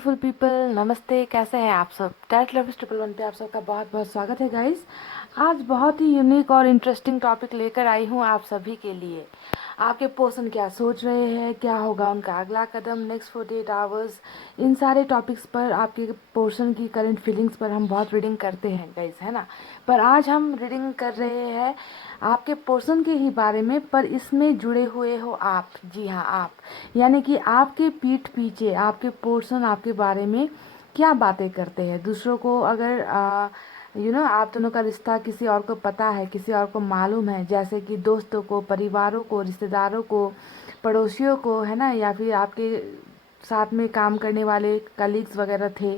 Beautiful people, नमस्ते। कैसे हैं आप सब? टैट लव ट्रिपल वन पे आप सबका बहुत बहुत स्वागत है गाइस। आज बहुत ही यूनिक और इंटरेस्टिंग टॉपिक लेकर आई हूँ आप सभी के लिए। आपके पर्सन क्या सोच रहे हैं, क्या होगा उनका अगला कदम नेक्स्ट 48 आवर्स, इन सारे टॉपिक्स पर, आपके पर्सन की करंट फीलिंग्स पर हम बहुत रीडिंग करते हैं गाइस, है ना। पर आज हम रीडिंग कर रहे हैं आपके पर्सन के ही बारे में, पर इसमें जुड़े हुए हो आप। जी हाँ, आप, यानी कि आपके पीठ पीछे आपके पर्सन आपके बारे में क्या बातें करते हैं। दूसरों को अगर आप दोनों का रिश्ता किसी और को पता है, किसी और को मालूम है, जैसे कि दोस्तों को, परिवारों को, रिश्तेदारों को, पड़ोसियों को, है ना, या फिर आपके साथ में काम करने वाले कलीग्स वगैरह थे,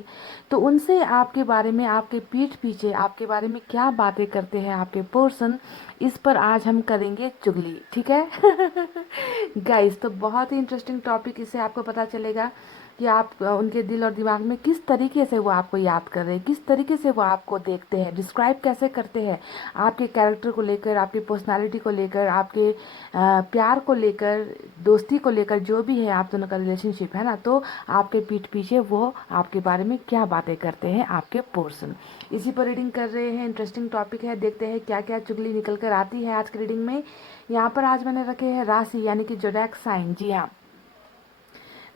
तो उनसे आपके बारे में, आपके पीठ पीछे आपके बारे में क्या बातें करते हैं आपके पर्सन, इस पर आज हम करेंगे चुगली, ठीक है। गाइस, तो बहुत ही इंटरेस्टिंग टॉपिक, इससे आपको पता चलेगा कि आप उनके दिल और दिमाग में किस तरीके से वो आपको याद कर रहे हैं, किस तरीके से वो आपको देखते हैं, डिस्क्राइब कैसे करते हैं आपके कैरेक्टर को लेकर, आपकी पर्सनालिटी को लेकर, आपके प्यार को लेकर, दोस्ती को लेकर, जो भी है आप दोनों का रिलेशनशिप, है ना। तो आपके पीठ पीछे वो आपके बारे में क्या बातें करते हैं आपके पर्सन, इसी पर रीडिंग कर रहे हैं। इंटरेस्टिंग टॉपिक है, देखते हैं क्या क्या चुगली निकल कर आती है आज की रीडिंग में। यहाँ पर आज मैंने रखे हैं राशि, यानी कि जोडैक साइन। जी हाँ,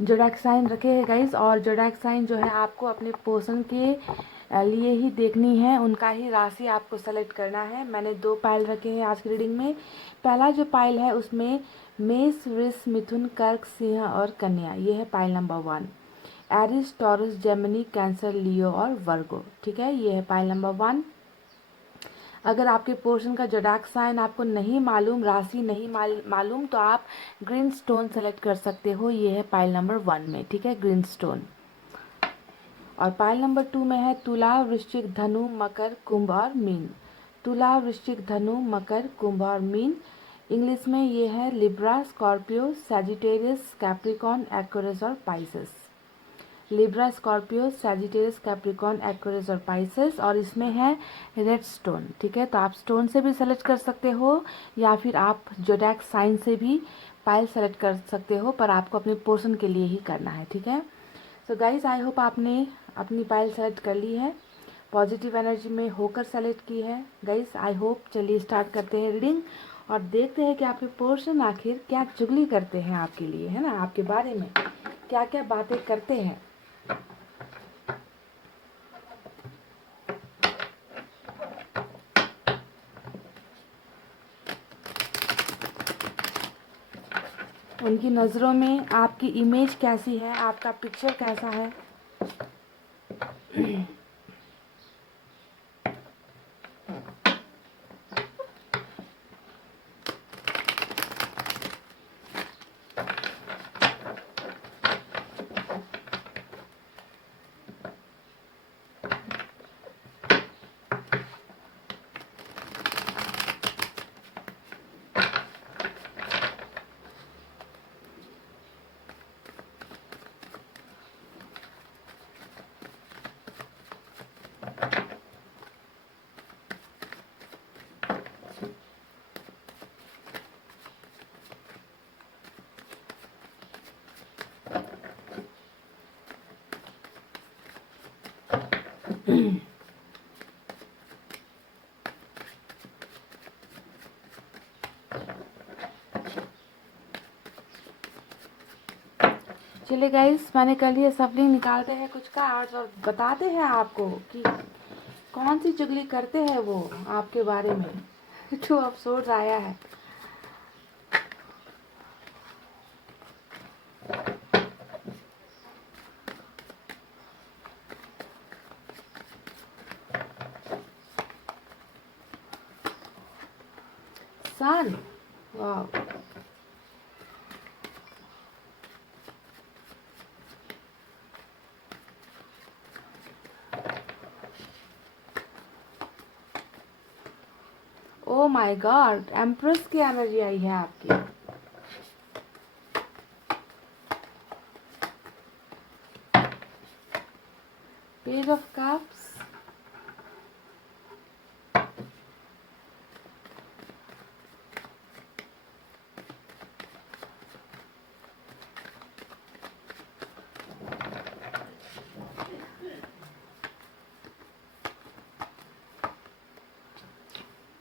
जोडैक साइन रखे हैं गाइस। और जोडैक साइन जो है आपको अपने पर्सन के लिए ही देखनी है, उनका ही राशि आपको सेलेक्ट करना है। मैंने 2 पाइल रखे हैं आज की रीडिंग में। पहला जो पाइल है उसमें मेष, वृष, मिथुन, कर्क, सिंह और कन्या, ये है pile number 1। Aries, Taurus, Gemini, Cancer, Leo और वर्गो, ठीक है, ये है पाइल नंबर 1। अगर आपके पोर्शन का जोडाक साइन आपको नहीं मालूम, राशि नहीं मालूम, तो आप ग्रीन स्टोन सेलेक्ट कर सकते हो, ये है पाइल नंबर 1 में, ठीक है, ग्रीन स्टोन। और पाइल नंबर 2 में है तुला, वृश्चिक, धनु, मकर, कुंभ और मीन। तुला, वृश्चिक, धनु, मकर, कुंभ और मीन। इंग्लिश में ये है Libra, Scorpio, Sagittarius, Capricorn, Aquarius और Pisces. Libra, Scorpio, Sagittarius, Capricorn, Aquarius और पाइसेस। और इसमें है रेड स्टोन, ठीक है। तो आप स्टोन से भी सेलेक्ट कर सकते हो, या फिर आप जोडैक साइन से भी पाइल सेलेक्ट कर सकते हो, पर आपको अपने पोर्शन के लिए ही करना है, ठीक है। सो गाइस, आई होप आपने अपनी पाइल सेलेक्ट कर ली है, पॉजिटिव एनर्जी में होकर सेलेक्ट की है गाइस, आई होप। चलिए स्टार्ट करते हैं रीडिंग और देखते हैं कि आपके पर्सन आखिर क्या चुगली करते हैं आपके लिए, है ना, आपके बारे में क्या क्या बातें करते हैं। उनकी नज़रों में आपकी इमेज कैसी है, आपका पिक्चर कैसा है। चलिए गाइस, मैंने कर लिया सफलिंग, निकालते हैं कुछ कार्ड्स और बताते हैं आपको कि कौन सी चुगली करते हैं वो आपके बारे में। तो अफसोस आया है। सन, वाह, ओ माय गॉड, एम्प्रेस की एनर्जी आई है आपकी। Page of cups,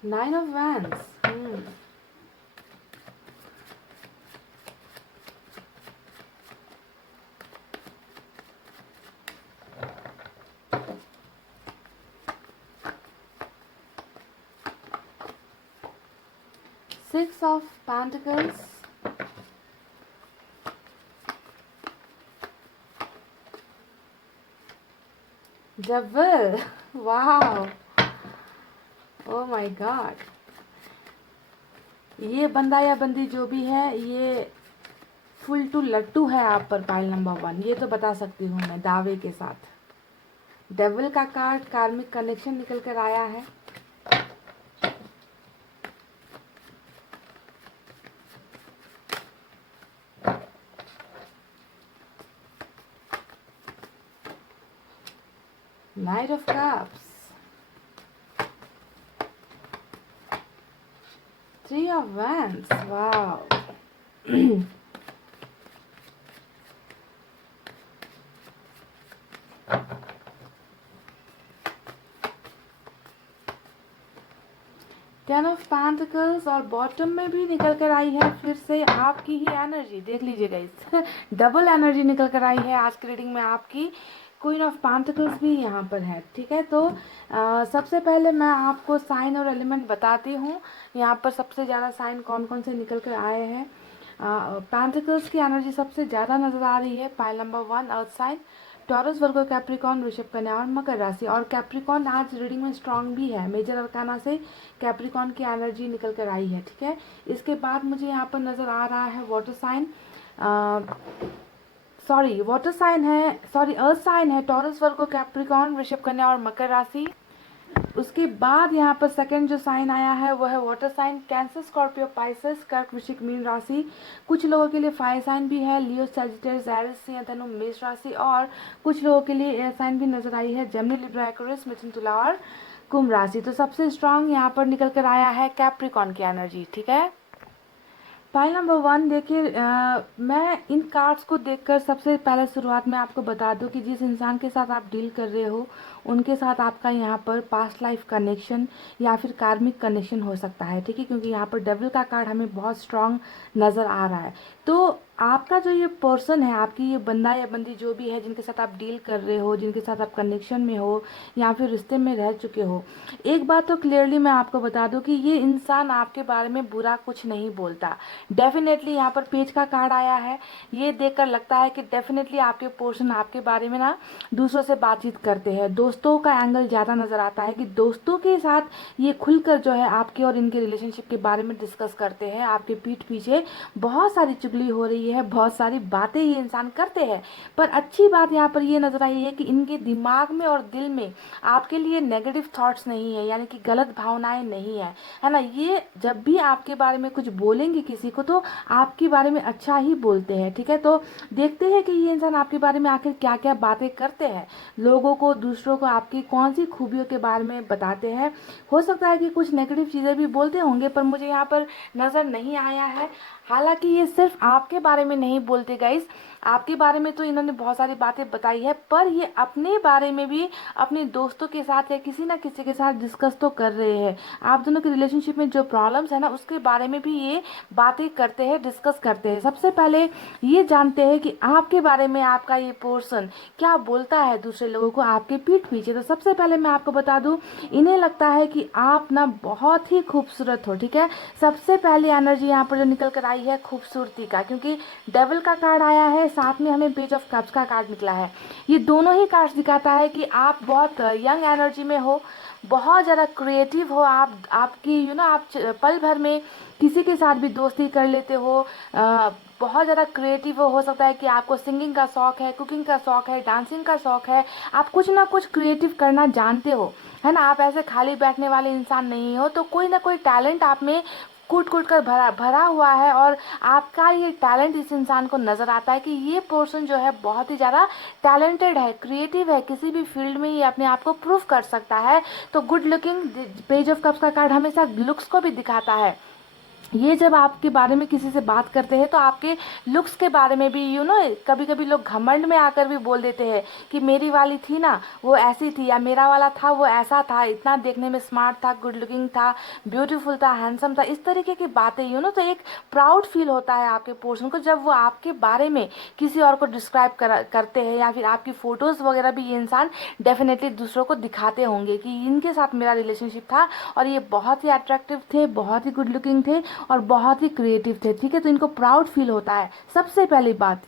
nine of wands. Six of pentacles, double, वाह, ओ माय गॉड। ये बंदा या बंदी जो भी है, ये फुल टू लट्टू है आप पर, पाइल नंबर 1, ये तो बता सकती हूँ मैं दावे के साथ। डेविल का कार्ड, कार्मिक कनेक्शन निकल कर आया है। Night of cups, three of wands, वाह। 10 ऑफ पेंटिकल्स और बॉटम में भी निकल कर आई है फिर से आपकी ही एनर्जी। देख लीजिए गाइस, डबल एनर्जी निकल कर आई है आज की रीडिंग में आपकी। क्वीन ऑफ पेंटिकल्स भी यहाँ पर है, ठीक है। तो सबसे पहले मैं आपको साइन और एलिमेंट बताती हूँ। यहाँ पर सबसे ज़्यादा साइन कौन कौन से निकल कर आए हैं। पेंटिकल्स की एनर्जी सबसे ज़्यादा नज़र आ रही है। Pile number 1 earth sign, Taurus, Virgo, Capricorn, Vrishabh, Kanya और मकर राशि। और कैप्रिकॉन आज रीडिंग में स्ट्रांग भी है, मेजर अरकाना से कैप्रिकॉन की एनर्जी निकल कर आई है, ठीक है। इसके बाद मुझे यहाँ पर नज़र आ रहा है वाटर साइन, वाटर साइन है, अर्थ साइन है, taurus, Virgo, Capricorn, Vrishabh, Kanya और मकर राशि। उसके बाद यहाँ पर सेकंड जो साइन आया है वो है water sign, Cancer, Scorpio, Pisces, कर्क, वृश्चिक, मीन राशि। कुछ लोगों के लिए फायर साइन भी है, लियो, सैजिटेरियस, एरिस, सिंह, धनु, मेष राशि। और कुछ लोगों के लिए एयर साइन भी नजर आई है, जेमिनी, लिब्रा, एक्वेरियस, मिथुन, तुला और कुंभ राशि। तो सबसे स्ट्रांग यहाँ पर निकल कर आया है कैप्रिकॉन की एनर्जी, ठीक है। पाइल नंबर 1 देखिए, मैं इन कार्ड्स को देखकर सबसे पहले शुरुआत में आपको बता दूं कि जिस इंसान के साथ आप डील कर रहे हो उनके साथ आपका यहाँ पर पास्ट लाइफ कनेक्शन या फिर कार्मिक कनेक्शन हो सकता है, ठीक है। क्योंकि यहाँ पर डेविल का कार्ड हमें बहुत स्ट्रांग नज़र आ रहा है। तो आपका जो ये पर्सन है, आपकी ये बंदा या बंदी जो भी है जिनके साथ आप डील कर रहे हो, जिनके साथ आप कनेक्शन में हो या फिर रिश्ते में रह चुके हो, एक बात तो क्लियरली मैं आपको बता दूं कि ये इंसान आपके बारे में बुरा कुछ नहीं बोलता। डेफिनेटली यहाँ पर पेज का कार्ड आया है, ये देखकर लगता है कि डेफिनेटली आपके पर्सन आपके बारे में ना दूसरों से बातचीत करते हैं। दोस्तों का एंगल ज़्यादा नज़र आता है कि दोस्तों के साथ ये खुलकर जो है आपके और इनके रिलेशनशिप के बारे में डिस्कस करते हैं। आपके पीठ पीछे बहुत सारी चुगली हो रही है, बहुत सारी बातें ये इंसान करते हैं। पर अच्छी बात यहाँ पर ये नज़र आई है कि इनके दिमाग में और दिल में आपके लिए नेगेटिव थॉट्स नहीं है, यानी कि गलत भावनाएं नहीं है ना। ये जब भी आपके बारे में कुछ बोलेंगे किसी को तो आपके बारे में अच्छा ही बोलते हैं, ठीक है। तो देखते हैं कि ये इंसान आपके बारे में आखिर क्या क्या बातें करते हैं, लोगों को, दूसरों को आपकी कौन सी खूबियों के बारे में बताते हैं। हो सकता है कि कुछ नेगेटिव चीज़ें भी बोलते होंगे, पर मुझे यहाँ पर नज़र नहीं आया है। हालांकि ये सिर्फ आपके बारे में नहीं बोलते गाइस, आपके बारे में तो इन्होंने बहुत सारी बातें बताई है, पर ये अपने बारे में भी अपने दोस्तों के साथ या किसी ना किसी के साथ डिस्कस तो कर रहे हैं। आप दोनों के रिलेशनशिप में जो प्रॉब्लम्स है ना उसके बारे में भी ये बातें करते हैं, डिस्कस करते हैं। सबसे पहले ये जानते हैं कि आपके बारे में आपका ये पर्सन क्या बोलता है दूसरे लोगों को आपके पीठ पीछे। तो सबसे पहले मैं आपको बता दूं, इन्हें लगता है कि आप ना बहुत ही खूबसूरत हो, ठीक है। सबसे पहली एनर्जी यहाँ पर जो निकल कर आई है खूबसूरती का, क्योंकि डेविल का कार्ड आया है, साथ में हमें पेज ऑफ कप्स का कार्ड निकला है। ये दोनों ही कार्ड्स दिखाता है कि आप बहुत यंग एनर्जी में हो, बहुत ज़्यादा क्रिएटिव हो। आपकी आप पल भर में किसी के साथ भी दोस्ती कर लेते हो, बहुत ज़्यादा क्रिएटिव हो सकता है कि आपको सिंगिंग का शौक है, कुकिंग का शौक है, डांसिंग का शौक है, आप कुछ ना कुछ क्रिएटिव करना जानते हो, है ना। आप ऐसे खाली बैठने वाले इंसान नहीं हो, तो कोई ना कोई टैलेंट आप में कूट कूट कर भरा भरा हुआ है। और आपका ये टैलेंट इस इंसान को नज़र आता है कि ये पर्सन जो है बहुत ही ज़्यादा टैलेंटेड है, क्रिएटिव है, किसी भी फील्ड में ये अपने आप को प्रूव कर सकता है। तो good looking, page of cups का कार्ड हमेशा लुक्स को भी दिखाता है। ये जब आपके बारे में किसी से बात करते हैं तो आपके लुक्स के बारे में भी कभी कभी लोग घमंड में आकर भी बोल देते हैं कि मेरी वाली थी ना वो ऐसी थी, या मेरा वाला था वो ऐसा था, इतना देखने में स्मार्ट था, गुड लुकिंग था, ब्यूटीफुल था, हैंडसम था, इस तरीके की बातें तो एक प्राउड फील होता है आपके पर्सन को जब वो आपके बारे में किसी और को डिस्क्राइब करते हैं, या फिर आपकी फोटोज वगैरह भी ये इंसान डेफिनेटली दूसरों को दिखाते होंगे कि इनके साथ मेरा रिलेशनशिप था और ये बहुत ही अट्रैक्टिव थे, बहुत ही गुड लुकिंग थे और बहुत ही क्रिएटिव थे। ठीक है, तो इनको प्राउड फील होता है। सबसे पहली बात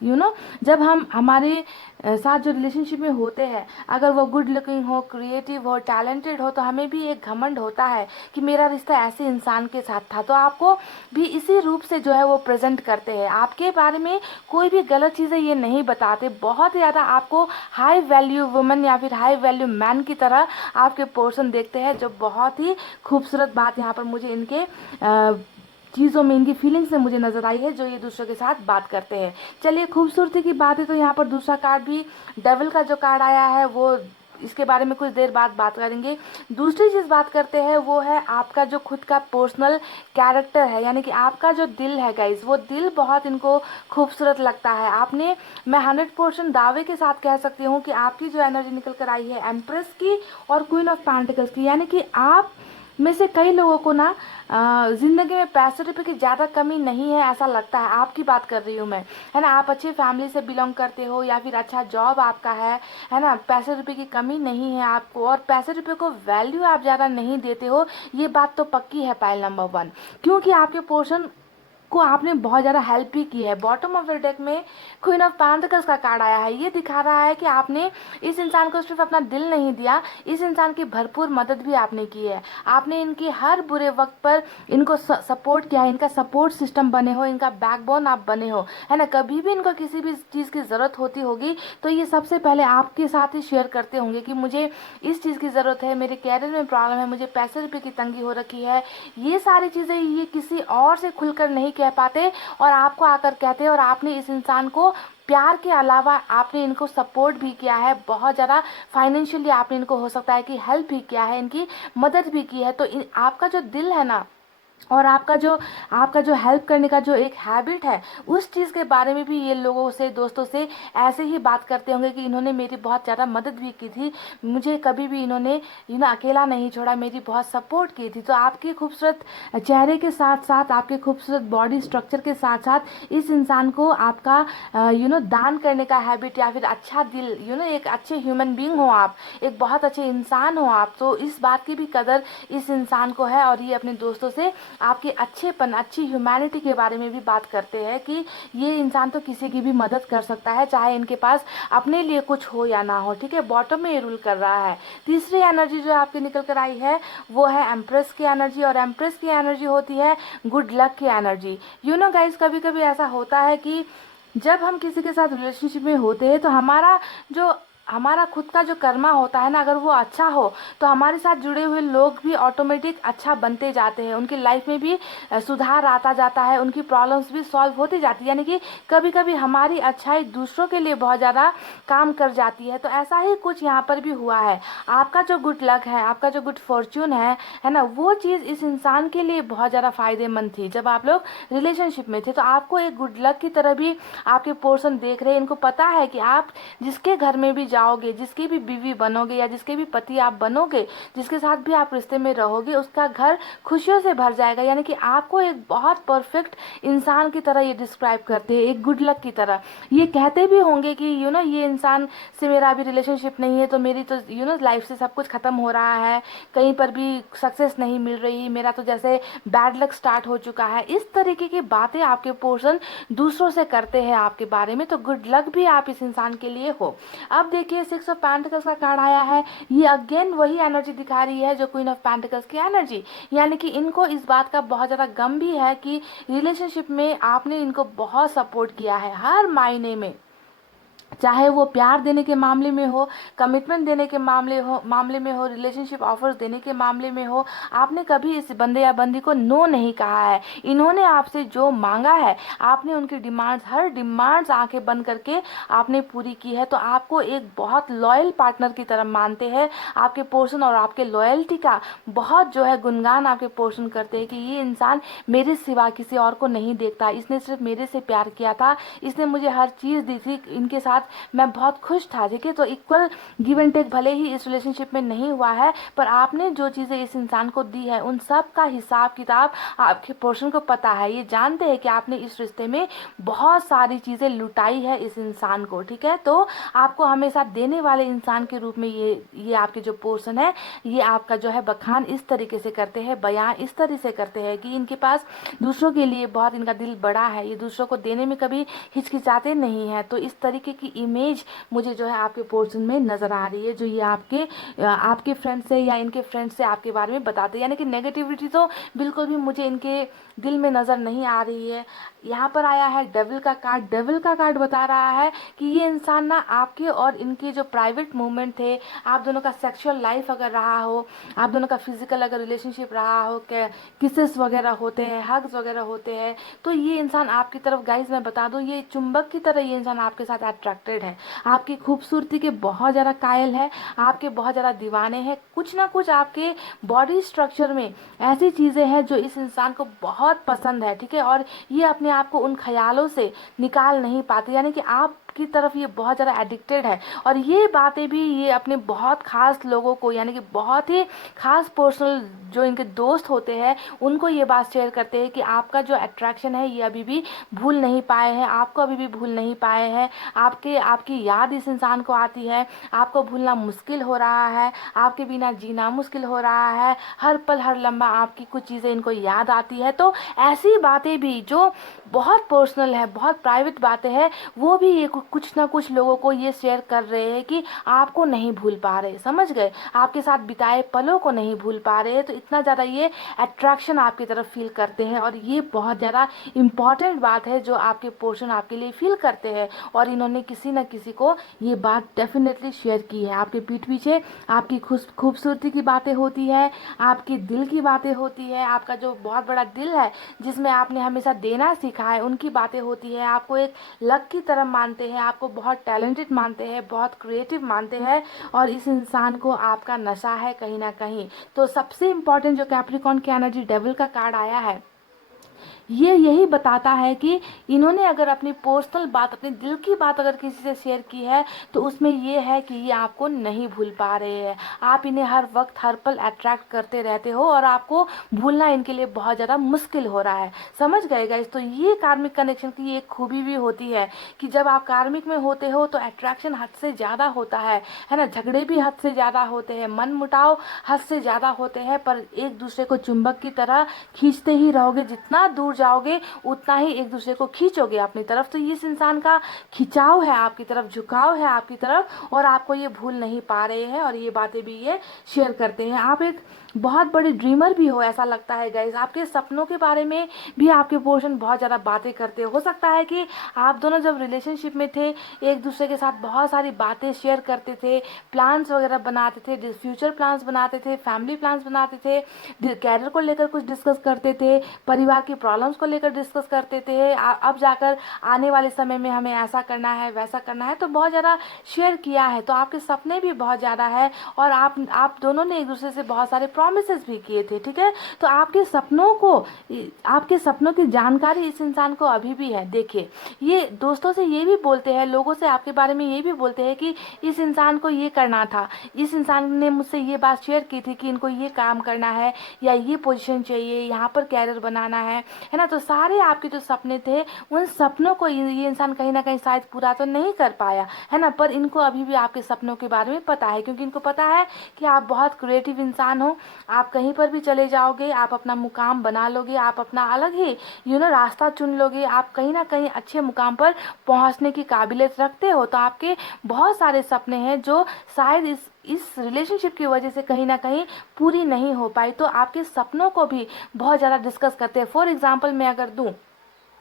जब हम हमारे साथ जो रिलेशनशिप में होते हैं, अगर वो गुड लुकिंग हो, क्रिएटिव हो, टैलेंटेड हो, तो हमें भी एक घमंड होता है कि मेरा रिश्ता ऐसे इंसान के साथ था। तो आपको भी इसी रूप से जो है वो प्रेजेंट करते हैं, आपके बारे में कोई भी गलत चीज़ें ये नहीं बताते, बहुत ज़्यादा आपको हाई वैल्यू वुमन या फिर हाई वैल्यू मैन की तरह आपके पर्सन देखते हैं, जो बहुत ही खूबसूरत बात यहाँ पर मुझे इनके चीज़ों में, इनकी फीलिंग्स में मुझे नजर आई है, जो ये दूसरों के साथ बात करते हैं। चलिए, खूबसूरती की बात है तो यहाँ पर दूसरा कार्ड भी डेविल का जो कार्ड आया है वो इसके बारे में कुछ देर बाद बात करेंगे। दूसरी चीज़ बात करते हैं वो है आपका जो खुद का पर्सनल कैरेक्टर है, यानी कि आपका जो दिल है गाइज, वो दिल बहुत इनको खूबसूरत लगता है। आपने, मैं 100% दावे के साथ कह सकती हूँ कि आपकी जो एनर्जी निकल कर आई है एम्प्रेस की और क्वीन ऑफ पेंटिकल्स की, यानी कि आप में से कई लोगों को ना जिंदगी में पैसे रुपए की ज़्यादा कमी नहीं है ऐसा लगता है। आपकी बात कर रही हूँ मैं, है ना। आप अच्छी फैमिली से बिलोंग करते हो या फिर अच्छा जॉब आपका है ना, पैसे रुपए की कमी नहीं है आपको, और पैसे रुपए को वैल्यू आप ज़्यादा नहीं देते हो, ये बात तो पक्की है पाइल नंबर 1, क्योंकि आपके पोर्शन को आपने बहुत ज़्यादा हेल्प भी की है। बॉटम ऑफ द डेक में क्वीन ऑफ पेंटिकल्स का कार्ड आया है, ये दिखा रहा है कि आपने इस इंसान को सिर्फ अपना दिल नहीं दिया, इस इंसान की भरपूर मदद भी आपने की है। आपने इनकी हर बुरे वक्त पर इनको सपोर्ट किया है, इनका सपोर्ट सिस्टम बने हो, इनका बैकबोन आप बने हो, है ना। कभी भी इनको किसी भी चीज़ की ज़रूरत होती होगी तो ये सबसे पहले आपके साथ ही शेयर करते होंगे कि मुझे इस चीज़ की ज़रूरत है, मेरे कैरियर में प्रॉब्लम है, मुझे पैसे रुपये की तंगी हो रखी है। ये सारी चीज़ें ये किसी और से खुलकर नहीं कह पाते और आपको आकर कहते हैं, और आपने इस इंसान को प्यार के अलावा आपने इनको सपोर्ट भी किया है, बहुत ज़्यादा फाइनेंशियली आपने इनको हो सकता है कि हेल्प भी किया है, इनकी मदद भी की है। तो आपका जो दिल है ना, और आपका जो हेल्प करने का जो एक हैबिट है, उस चीज़ के बारे में भी ये लोगों से, दोस्तों से ऐसे ही बात करते होंगे कि इन्होंने मेरी बहुत ज़्यादा मदद भी की थी, मुझे कभी भी इन्होंने अकेला नहीं छोड़ा, मेरी बहुत सपोर्ट की थी। तो आपके खूबसूरत चेहरे के साथ साथ, आपके खूबसूरत बॉडी स्ट्रक्चर के साथ साथ इस इंसान को आपका दान करने का हैबिट, या फिर अच्छा दिल, एक अच्छे ह्यूमन बींग हो आप, एक बहुत अच्छे इंसान हो आप, तो इस बात की भी कदर इस इंसान को है। और ये अपने दोस्तों से आपके अच्छेपन, अच्छी ह्यूमैनिटी के बारे में भी बात करते हैं कि ये इंसान तो किसी की भी मदद कर सकता है, चाहे इनके पास अपने लिए कुछ हो या ना हो। ठीक है, बॉटम में ये रूल कर रहा है। तीसरी एनर्जी जो आपकी निकल कर आई है वो है एम्प्रेस की एनर्जी, और एम्प्रेस की एनर्जी होती है गुड लक की एनर्जी। गाइस, कभी कभी ऐसा होता है कि जब हम किसी के साथ रिलेशनशिप में होते हैं तो हमारा खुद का जो कर्मा होता है ना, अगर वो अच्छा हो तो हमारे साथ जुड़े हुए लोग भी ऑटोमेटिक अच्छा बनते जाते हैं, उनकी लाइफ में भी सुधार आता जाता है, उनकी प्रॉब्लम्स भी सॉल्व होती जाती है। यानी कि कभी कभी हमारी अच्छाई दूसरों के लिए बहुत ज़्यादा काम कर जाती है। तो ऐसा ही कुछ यहाँ पर भी हुआ है। आपका जो गुड लक है, आपका जो गुड फॉर्च्यून है ना, वो चीज़ इस इंसान के लिए बहुत ज़्यादा फायदेमंद थी जब आप लोग रिलेशनशिप में थे। तो आपको एक गुड लक की तरह भी आपके पर्सन देख रहे हैं। इनको पता है कि आप जिसके घर में भी जाओगे, जिसकी भी बीवी बनोगे या जिसके भी पति आप बनोगे, जिसके साथ भी आप रिश्ते में रहोगे, उसका घर खुशियों से भर जाएगा। यानी कि आपको एक बहुत परफेक्ट इंसान की तरह ये डिस्क्राइब करते हैं, एक गुड लक की तरह। ये कहते भी होंगे कि ये इंसान से मेरा अभी रिलेशनशिप नहीं है, तो मेरी तो लाइफ से सब कुछ खत्म हो रहा है, कहीं पर भी सक्सेस नहीं मिल रही, मेरा तो जैसे बैड लक स्टार्ट हो चुका है। इस तरीके की बातें आपके पर्सन दूसरों से करते हैं आपके बारे में। तो गुड लक भी आप इस इंसान के लिए हो। अब देखिए, 6 ऑफ पेंटिकल्स का कार्ड आया है, ये अगेन वही एनर्जी दिखा रही है जो क्वीन ऑफ पेंटिकल्स की एनर्जी। यानी कि इनको इस बात का बहुत ज़्यादा गम भी है कि रिलेशनशिप में आपने इनको बहुत सपोर्ट किया है हर मायने में। चाहे वो प्यार देने के मामले में हो, कमिटमेंट देने के मामले में हो, रिलेशनशिप ऑफर्स देने के मामले में हो, आपने कभी इस बंदे या बंदी को नो नहीं कहा है। इन्होंने आपसे जो मांगा है, आपने उनकी डिमांड्स, हर डिमांड्स आंखें बंद करके आपने पूरी की है। तो आपको एक बहुत लॉयल पार्टनर की तरह मानते हैं आपके पोर्शन, और आपके लॉयल्टी का बहुत जो है गुणगान आपके पोर्शन करते हैं कि ये इंसान मेरे सिवा किसी और को नहीं देखता, इसने सिर्फ मेरे से प्यार किया था, इसने मुझे हर चीज़ दी थी, इनके साथ मैं बहुत खुश था। ठीक है, तो इक्वल गिव एंड टेक भले ही इस रिलेशनशिप में नहीं हुआ है, पर आपने जो चीज़ें इस इंसान को दी है उन सब का हिसाब किताब आपके पोर्शन को पता है। ये जानते हैं कि आपने इस रिश्ते में बहुत सारी चीज़ें लुटाई है इस इंसान को। ठीक है, तो आपको हमेशा देने वाले इंसान के रूप में ये आपके जो पोर्शन है, ये आपका जो है बखान इस तरीके से करते हैं, बयान इस तरह से करते हैं कि इनके पास दूसरों के लिए बहुत, इनका दिल बड़ा है, ये दूसरों को देने में कभी हिचकिचाते नहीं है। तो इस तरीके की इमेज मुझे जो है आपके पोर्शन में नज़र आ रही है, जो ये आपके फ्रेंड से या इनके फ्रेंड से आपके बारे में बताते हैं। यानी कि नेगेटिविटी तो बिल्कुल भी मुझे इनके दिल में नज़र नहीं आ रही है। यहाँ पर आया है डेविल का कार्ड। डेविल का कार्ड बता रहा है कि ये इंसान ना आपके और इनके जो प्राइवेट मूवमेंट थे, आप दोनों का सेक्सुअल लाइफ अगर रहा हो, आप दोनों का फिजिकल अगर रिलेशनशिप रहा हो, किसेस वगैरह होते हैं, हग्स वगैरह होते हैं, तो ये इंसान आपकी तरफ, गाइज मैं बता दूं, ये चुंबक की तरह ये इंसान आपके साथ अट्रैक्टेड है। आपकी खूबसूरती के बहुत ज़्यादा कायल है, आपके बहुत ज़्यादा दीवाने हैं। कुछ ना कुछ आपके बॉडी स्ट्रक्चर में ऐसी चीज़ें हैं जो इस इंसान को बहुत पसंद है। ठीक है, और ये अपने आप को उन ख्यालों से निकाल नहीं पाते, यानी कि आप की तरफ ये बहुत ज़्यादा एडिक्टेड है। और ये बातें भी ये अपने बहुत खास लोगों को, यानी कि बहुत ही खास पर्सनल जो इनके दोस्त होते हैं, उनको ये बात शेयर करते हैं कि आपका जो अट्रैक्शन है ये अभी भी भूल नहीं पाए हैं, आपको अभी भी भूल नहीं पाए हैं, आपकी याद इस इंसान को आती है, आपको भूलना मुश्किल हो रहा है, आपके बिना जीना मुश्किल हो रहा है, हर पल हर लम्हा आपकी कुछ चीज़ें इनको याद आती है। तो ऐसी बातें भी जो बहुत पर्सनल है, बहुत प्राइवेट बातें हैं, वो भी ये कुछ ना कुछ लोगों को ये शेयर कर रहे हैं कि आपको नहीं भूल पा रहे, समझ गए, आपके साथ बिताए पलों को नहीं भूल पा रहे। तो इतना ज़्यादा ये अट्रैक्शन आपकी तरफ फील करते हैं, और ये बहुत ज़्यादा इम्पॉर्टेंट बात है जो आपके पोर्शन आपके लिए फील करते हैं। और इन्होंने किसी न किसी को ये बात डेफिनेटली शेयर की है। आपके पीठ पीछे आपकी खूबसूरती की बातें होती है, आपके दिल की बातें होती है, आपका जो बहुत बड़ा दिल है जिसमें आपने हमेशा देना सीखा है, उनकी बातें होती है। आपको एक लक की तरह मानते हैं, आपको बहुत टैलेंटेड मानते हैं, बहुत क्रिएटिव मानते हैं, और इस इंसान को आपका नशा है कहीं ना कहीं। तो सबसे इम्पॉर्टेंट जो कैप्रिकॉर्न की एनर्जी डेविल का कार्ड आया है, ये यही बताता है कि इन्होंने अगर अपनी पर्सनल बात, अपने दिल की बात अगर किसी से शेयर की है, तो उसमें ये है कि ये आपको नहीं भूल पा रहे हैं। आप इन्हें हर वक्त हर पल अट्रैक्ट करते रहते हो, और आपको भूलना इनके लिए बहुत ज़्यादा मुश्किल हो रहा है, समझ गए गाइस। तो ये कार्मिक कनेक्शन की एक खूबी भी होती है कि जब आप कार्मिक में होते हो तो अट्रैक्शन हद से ज़्यादा होता है ना, झगड़े भी हद से ज़्यादा होते हैं, मन मुटाव हद से ज़्यादा होते हैं, पर एक दूसरे को चुंबक की तरह खींचते ही रहोगे, जितना दूर जाओगे उतना ही एक दूसरे को खींचोगे अपनी तरफ। तो इस इंसान का खिंचाव है आपकी तरफ, झुकाव है आपकी तरफ, और आपको ये भूल नहीं पा रहे हैं, और ये बातें भी ये शेयर करते हैं। आप एक बहुत बड़े ड्रीमर भी हो ऐसा लगता है गाइज। आपके सपनों के बारे में भी आपके पोर्शन बहुत ज़्यादा बातें करते हो सकता है कि आप दोनों जब रिलेशनशिप में थे, एक दूसरे के साथ बहुत सारी बातें शेयर करते थे, प्लान्स वगैरह बनाते थे, फ्यूचर प्लान्स बनाते थे, फैमिली प्लान्स बनाते थे, कैरियर को लेकर कुछ डिस्कस करते थे, परिवार की प्रॉब्लम्स को लेकर डिस्कस करते थे, अब जाकर आने वाले समय में हमें ऐसा करना है, वैसा करना है, तो बहुत ज़्यादा शेयर किया है। तो आपके सपने भी बहुत ज़्यादा है, और आप दोनों ने एक दूसरे से बहुत सारे प्रॉमिसेस भी किए थे। ठीक है, तो आपके सपनों की जानकारी इस इंसान को अभी भी है। देखिए, ये दोस्तों से ये भी बोलते हैं, लोगों से आपके बारे में ये भी बोलते हैं कि इस इंसान को ये करना था, इस इंसान ने मुझसे ये बात शेयर की थी कि इनको ये काम करना है, या ये पोजीशन चाहिए, यहाँ पर कैरियर बनाना है ना। तो सारे आपके जो सपने थे, उन सपनों को ये इंसान कहीं ना कहीं शायद पूरा तो नहीं कर पाया है ना, पर इनको अभी भी आपके सपनों के बारे में पता है, क्योंकि इनको पता है कि आप बहुत क्रिएटिव इंसान हो, आप कहीं पर भी चले जाओगे, आप अपना मुकाम बना लोगे, आप अपना अलग ही रास्ता चुन लोगे, आप कहीं ना कहीं अच्छे मुकाम पर पहुंचने की काबिलियत रखते हो। तो आपके बहुत सारे सपने हैं जो शायद इस रिलेशनशिप की वजह से कहीं ना कहीं पूरी नहीं हो पाई, तो आपके सपनों को भी बहुत ज़्यादा डिस्कस करते हैं। फॉर एग्जाम्पल मैं अगर दूं,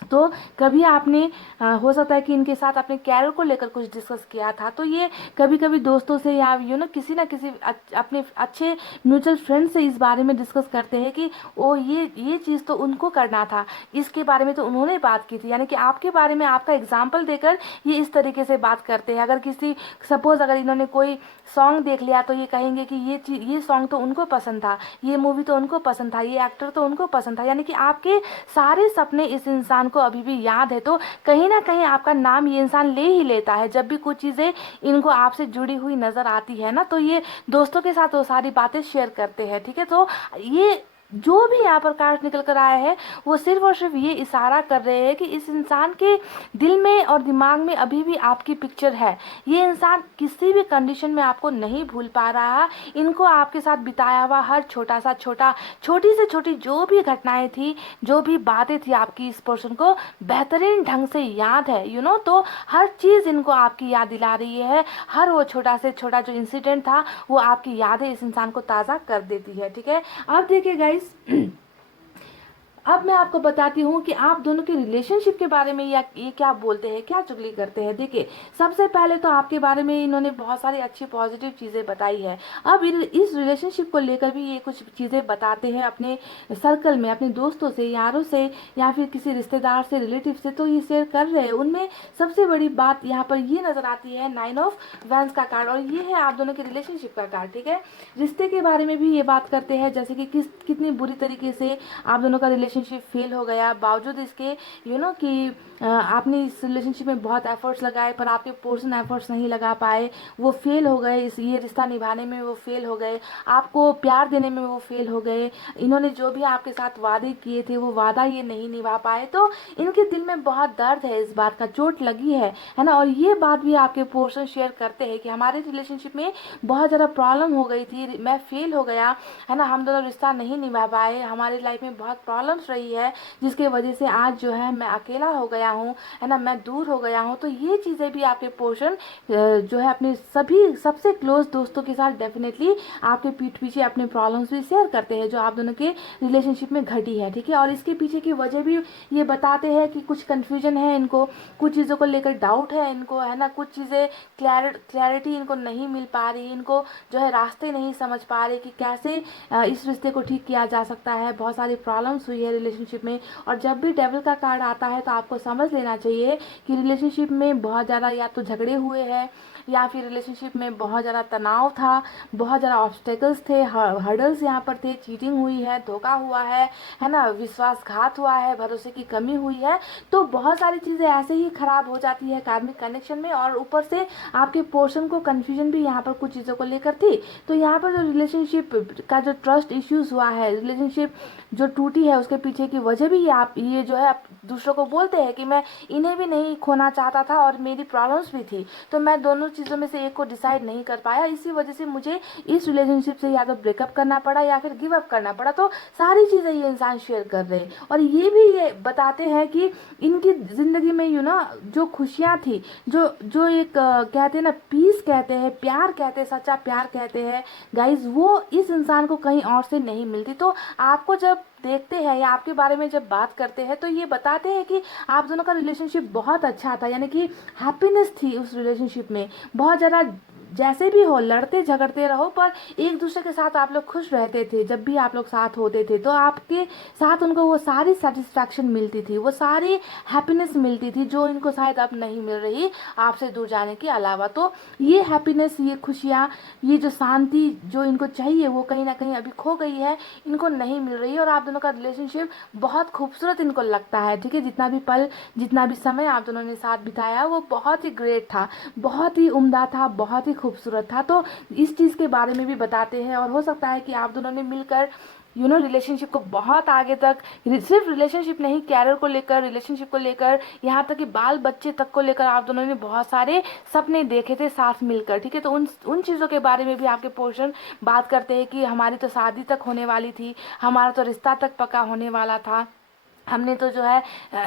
तो कभी आपने हो सकता है कि इनके साथ अपने कैरियर को लेकर कुछ डिस्कस किया था, तो ये कभी कभी दोस्तों से या किसी ना किसी अपने अच्छे म्यूचुअल फ्रेंड से इस बारे में डिस्कस करते हैं कि ओ ये चीज़ तो उनको करना था, इसके बारे में तो उन्होंने बात की थी, यानी कि आपके बारे में आपका एग्जाम्पल देकर ये इस तरीके से बात करते हैं। अगर किसी सपोज अगर इन्होंने कोई सॉन्ग देख लिया तो ये कहेंगे कि ये सॉन्ग तो उनको पसंद था, ये मूवी तो उनको पसंद था, ये एक्टर तो उनको पसंद था, यानी कि आपके सारे सपने इस इंसान को अभी भी याद है। तो कहीं ना कहीं आपका नाम ये इंसान ले ही लेता है जब भी कुछ चीज़ें इनको आपसे जुड़ी हुई नज़र आती है ना, तो ये दोस्तों के साथ वो सारी बातें शेयर करते हैं। ठीक है, तो ये जो भी यहाँ पर कार्ड निकल कर आया है वो सिर्फ और सिर्फ ये इशारा कर रहे हैं कि इस इंसान के दिल में और दिमाग में अभी भी आपकी पिक्चर है। ये इंसान किसी भी कंडीशन में आपको नहीं भूल पा रहा। इनको आपके साथ बिताया हुआ हर छोटा सा छोटी से छोटी जो भी घटनाएं थी, जो भी बातें थी, आपकी इस पर्सन को बेहतरीन ढंग से याद है। तो हर चीज़ इनको आपकी याद दिला रही है। हर वो छोटा से छोटा जो इंसिडेंट था वो आपकी यादें इस इंसान को ताज़ा कर देती है। ठीक है, अब देखिए गाइस, अब मैं आपको बताती हूँ कि आप दोनों के रिलेशनशिप के बारे में या ये क्या बोलते हैं, क्या चुगली करते हैं। देखिए, सबसे पहले तो आपके बारे में इन्होंने बहुत सारी अच्छी पॉजिटिव चीज़ें बताई है। अब इस रिलेशनशिप को लेकर भी ये कुछ चीज़ें बताते हैं अपने सर्कल में, अपने दोस्तों से, यारों से, या फिर किसी रिश्तेदार से, रिलेटिव से, तो ये शेयर कर रहे हैं। उनमें सबसे बड़ी बात यहाँ पर ये नज़र आती है 9 ऑफ वैंस का कार्ड, और ये है आप दोनों के रिलेशनशिप का कार्ड। ठीक है, रिश्ते के बारे में भी ये बात करते हैं, जैसे कि कितनी बुरी तरीके से आप दोनों का रिलेशनशिप फेल हो गया, बावजूद इसके कि आपने इस रिलेशनशिप में बहुत एफर्ट्स लगाए पर आपके पर्सन एफर्ट्स नहीं लगा पाए, वो फेल हो गए, ये रिश्ता निभाने में वो फेल हो गए, आपको प्यार देने में वो फेल हो गए। इन्होंने जो भी आपके साथ वादे किए थे वो वादा ये नहीं निभा पाए, तो इनके दिल में बहुत दर्द है, इस बात का चोट लगी है ना। और ये बात भी आपके पर्सन शेयर करते हैं कि हमारे रिलेशनशिप में बहुत ज़्यादा प्रॉब्लम हो गई थी, मैं फेल हो गया, है ना, हम दोनों रिश्ता नहीं निभा पाए, हमारी लाइफ में बहुत प्रॉब्लम्स रही है, जिसके वजह से आज जो है मैं अकेला हो गया हूँ, है ना, मैं दूर हो गया हूँ। तो ये चीज़ें भी आपके पोर्शन जो है अपने सभी सबसे क्लोज दोस्तों के साथ डेफिनेटली आपके पीठ पीछे अपने प्रॉब्लम्स भी शेयर करते हैं जो आप दोनों के रिलेशनशिप में घटी है। ठीक है, और इसके पीछे की वजह भी ये बताते हैं कि कुछ कन्फ्यूजन है इनको, कुछ चीज़ों को लेकर डाउट है इनको, है ना, कुछ चीज़ें क्लैरिटी इनको नहीं मिल पा रही, इनको जो है रास्ते नहीं समझ पा रहे कि कैसे इस रिश्ते को ठीक किया जा सकता है। बहुत सारी प्रॉब्लम्स हुई है रिलेशनशिप में, और जब भी डेविल का कार्ड आता है तो आपको समझ लेना चाहिए कि रिलेशनशिप में बहुत ज़्यादा या तो झगड़े हुए हैं, या फिर रिलेशनशिप में बहुत ज़्यादा तनाव था, बहुत ज़्यादा ऑब्स्टेकल्स थे, हर्डल्स यहाँ पर थे, चीटिंग हुई है, धोखा हुआ है ना, विश्वासघात हुआ है, भरोसे की कमी हुई है। तो बहुत सारी चीज़ें ऐसे ही खराब हो जाती है कार्मिक कनेक्शन में, और ऊपर से आपके पोर्शन को कन्फ्यूजन भी यहाँ पर कुछ चीज़ों को लेकर थी। तो यहाँ पर जो रिलेशनशिप का जो ट्रस्ट इश्यूज हुआ है, रिलेशनशिप जो टूटी है, उसके पीछे की वजह भी आप ये जो है दूसरों को बोलते हैं कि मैं इन्हें भी नहीं खोना चाहता था और मेरी प्रॉब्लम्स भी थी, तो मैं दोनों चीज़ों में से एक को डिसाइड नहीं कर पाया, इसी वजह से मुझे इस रिलेशनशिप से या तो ब्रेकअप करना पड़ा या फिर गिव अप करना पड़ा। तो सारी चीज़ें ये इंसान शेयर कर रहे हैं, और ये भी ये बताते हैं कि इनकी ज़िंदगी में जो खुशियाँ थी, जो एक कहते हैं ना, पीस कहते हैं, प्यार कहते हैं, सच्चा प्यार कहते हैं गाइज, वो इस इंसान को कहीं और से नहीं मिलती। तो आपको जब देखते हैं या आपके बारे में जब बात करते हैं तो ये बताते हैं कि आप दोनों का रिलेशनशिप बहुत अच्छा था, यानी कि हैप्पीनेस थी उस रिलेशनशिप में, बहुत ज़्यादा जैसे भी हो लड़ते झगड़ते रहो पर एक दूसरे के साथ आप लोग खुश रहते थे। जब भी आप लोग साथ होते थे तो आपके साथ उनको वो सारी सेटिस्फैक्शन मिलती थी, वो सारी हैप्पीनेस मिलती थी जो इनको शायद अब नहीं मिल रही आपसे दूर जाने के अलावा। तो ये हैप्पीनेस, ये खुशियाँ, ये जो शांति जो इनको चाहिए वो कहीं ना कहीं अभी खो गई है, इनको नहीं मिल रही है। और आप दोनों का रिलेशनशिप बहुत खूबसूरत इनको लगता है। ठीक है, जितना भी पल, जितना भी समय आप दोनों ने साथ बिताया वो बहुत ही ग्रेट था, बहुत ही उम्दा था, बहुत ही खूबसूरत था। तो इस चीज़ के बारे में भी बताते हैं, और हो सकता है कि आप दोनों ने मिलकर रिलेशनशिप को बहुत आगे तक, सिर्फ रिलेशनशिप नहीं, कैरियर को लेकर, रिलेशनशिप को लेकर, यहाँ तक कि बाल बच्चे तक को लेकर आप दोनों ने बहुत सारे सपने देखे थे साथ मिलकर। ठीक है, तो उन चीज़ों के बारे में भी आपके पोर्शन बात करते हैं कि हमारी तो शादी तक होने वाली थी, हमारा तो रिश्ता तक पक्का होने वाला था, हमने तो जो है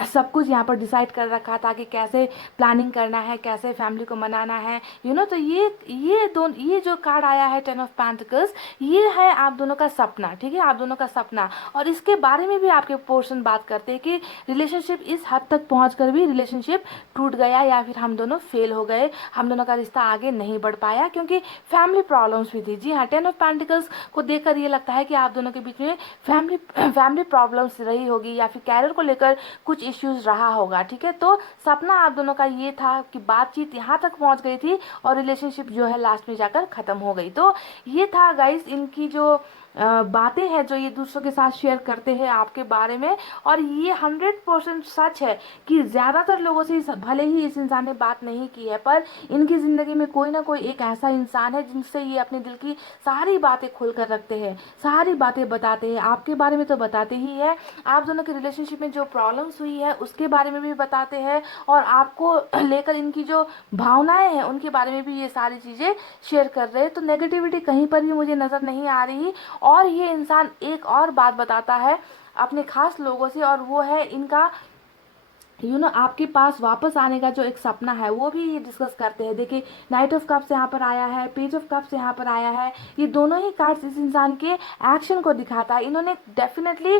सब कुछ यहाँ पर डिसाइड कर रखा था कि कैसे प्लानिंग करना है, कैसे फैमिली को मनाना है, तो ये जो कार्ड आया है 10 ऑफ पेंटिकल्स, ये है आप दोनों का सपना, ठीक है, आप दोनों का सपना। और इसके बारे में भी आपके पोर्शन बात करते हैं कि रिलेशनशिप इस हद तक पहुँच कर भी रिलेशनशिप टूट गया या फिर हम दोनों फेल हो गए, हम दोनों का रिश्ता आगे नहीं बढ़ पाया क्योंकि फैमिली प्रॉब्लम्स भी थी। जी हाँ, 10 ऑफ पेंटिकल्स को देखकर ये लगता है कि आप दोनों के बीच में फैमिली प्रॉब्लम्स रही होगी या फिर कैरियर को लेकर कुछ इश्यूज रहा होगा, ठीक है। तो सपना आप दोनों का ये था कि बातचीत यहाँ तक पहुँच गई थी और रिलेशनशिप जो है लास्ट में जाकर ख़त्म हो गई। तो ये था गाइस इनकी जो बातें हैं जो ये दूसरों के साथ शेयर करते हैं आपके बारे में। और ये 100% सच है कि ज़्यादातर लोगों से भले ही इस इंसान ने बात नहीं की है, पर इनकी ज़िंदगी में कोई ना कोई एक ऐसा इंसान है जिनसे ये अपने दिल की सारी बातें खोल कर रखते हैं, सारी बातें बताते हैं। आपके बारे में तो बताते ही है, आप दोनों के रिलेशनशिप में जो प्रॉब्लम्स हुई है उसके बारे में भी बताते हैं, और आपको लेकर इनकी जो भावनाएं हैं उनके बारे में भी ये सारी चीज़ें शेयर कर रहे हैं। तो नेगेटिविटी कहीं पर भी मुझे नज़र नहीं आ रही। और ये इंसान एक और बात बताता है अपने खास लोगों से, और वो है इनका आपके पास वापस आने का जो एक सपना है वो भी ये डिस्कस करते हैं। देखिए, नाइट ऑफ कप्स यहाँ पर आया है, पेज ऑफ कप्स यहाँ पर आया है। ये दोनों ही कार्ड्स इस इंसान के एक्शन को दिखाता है। इन्होंने डेफिनेटली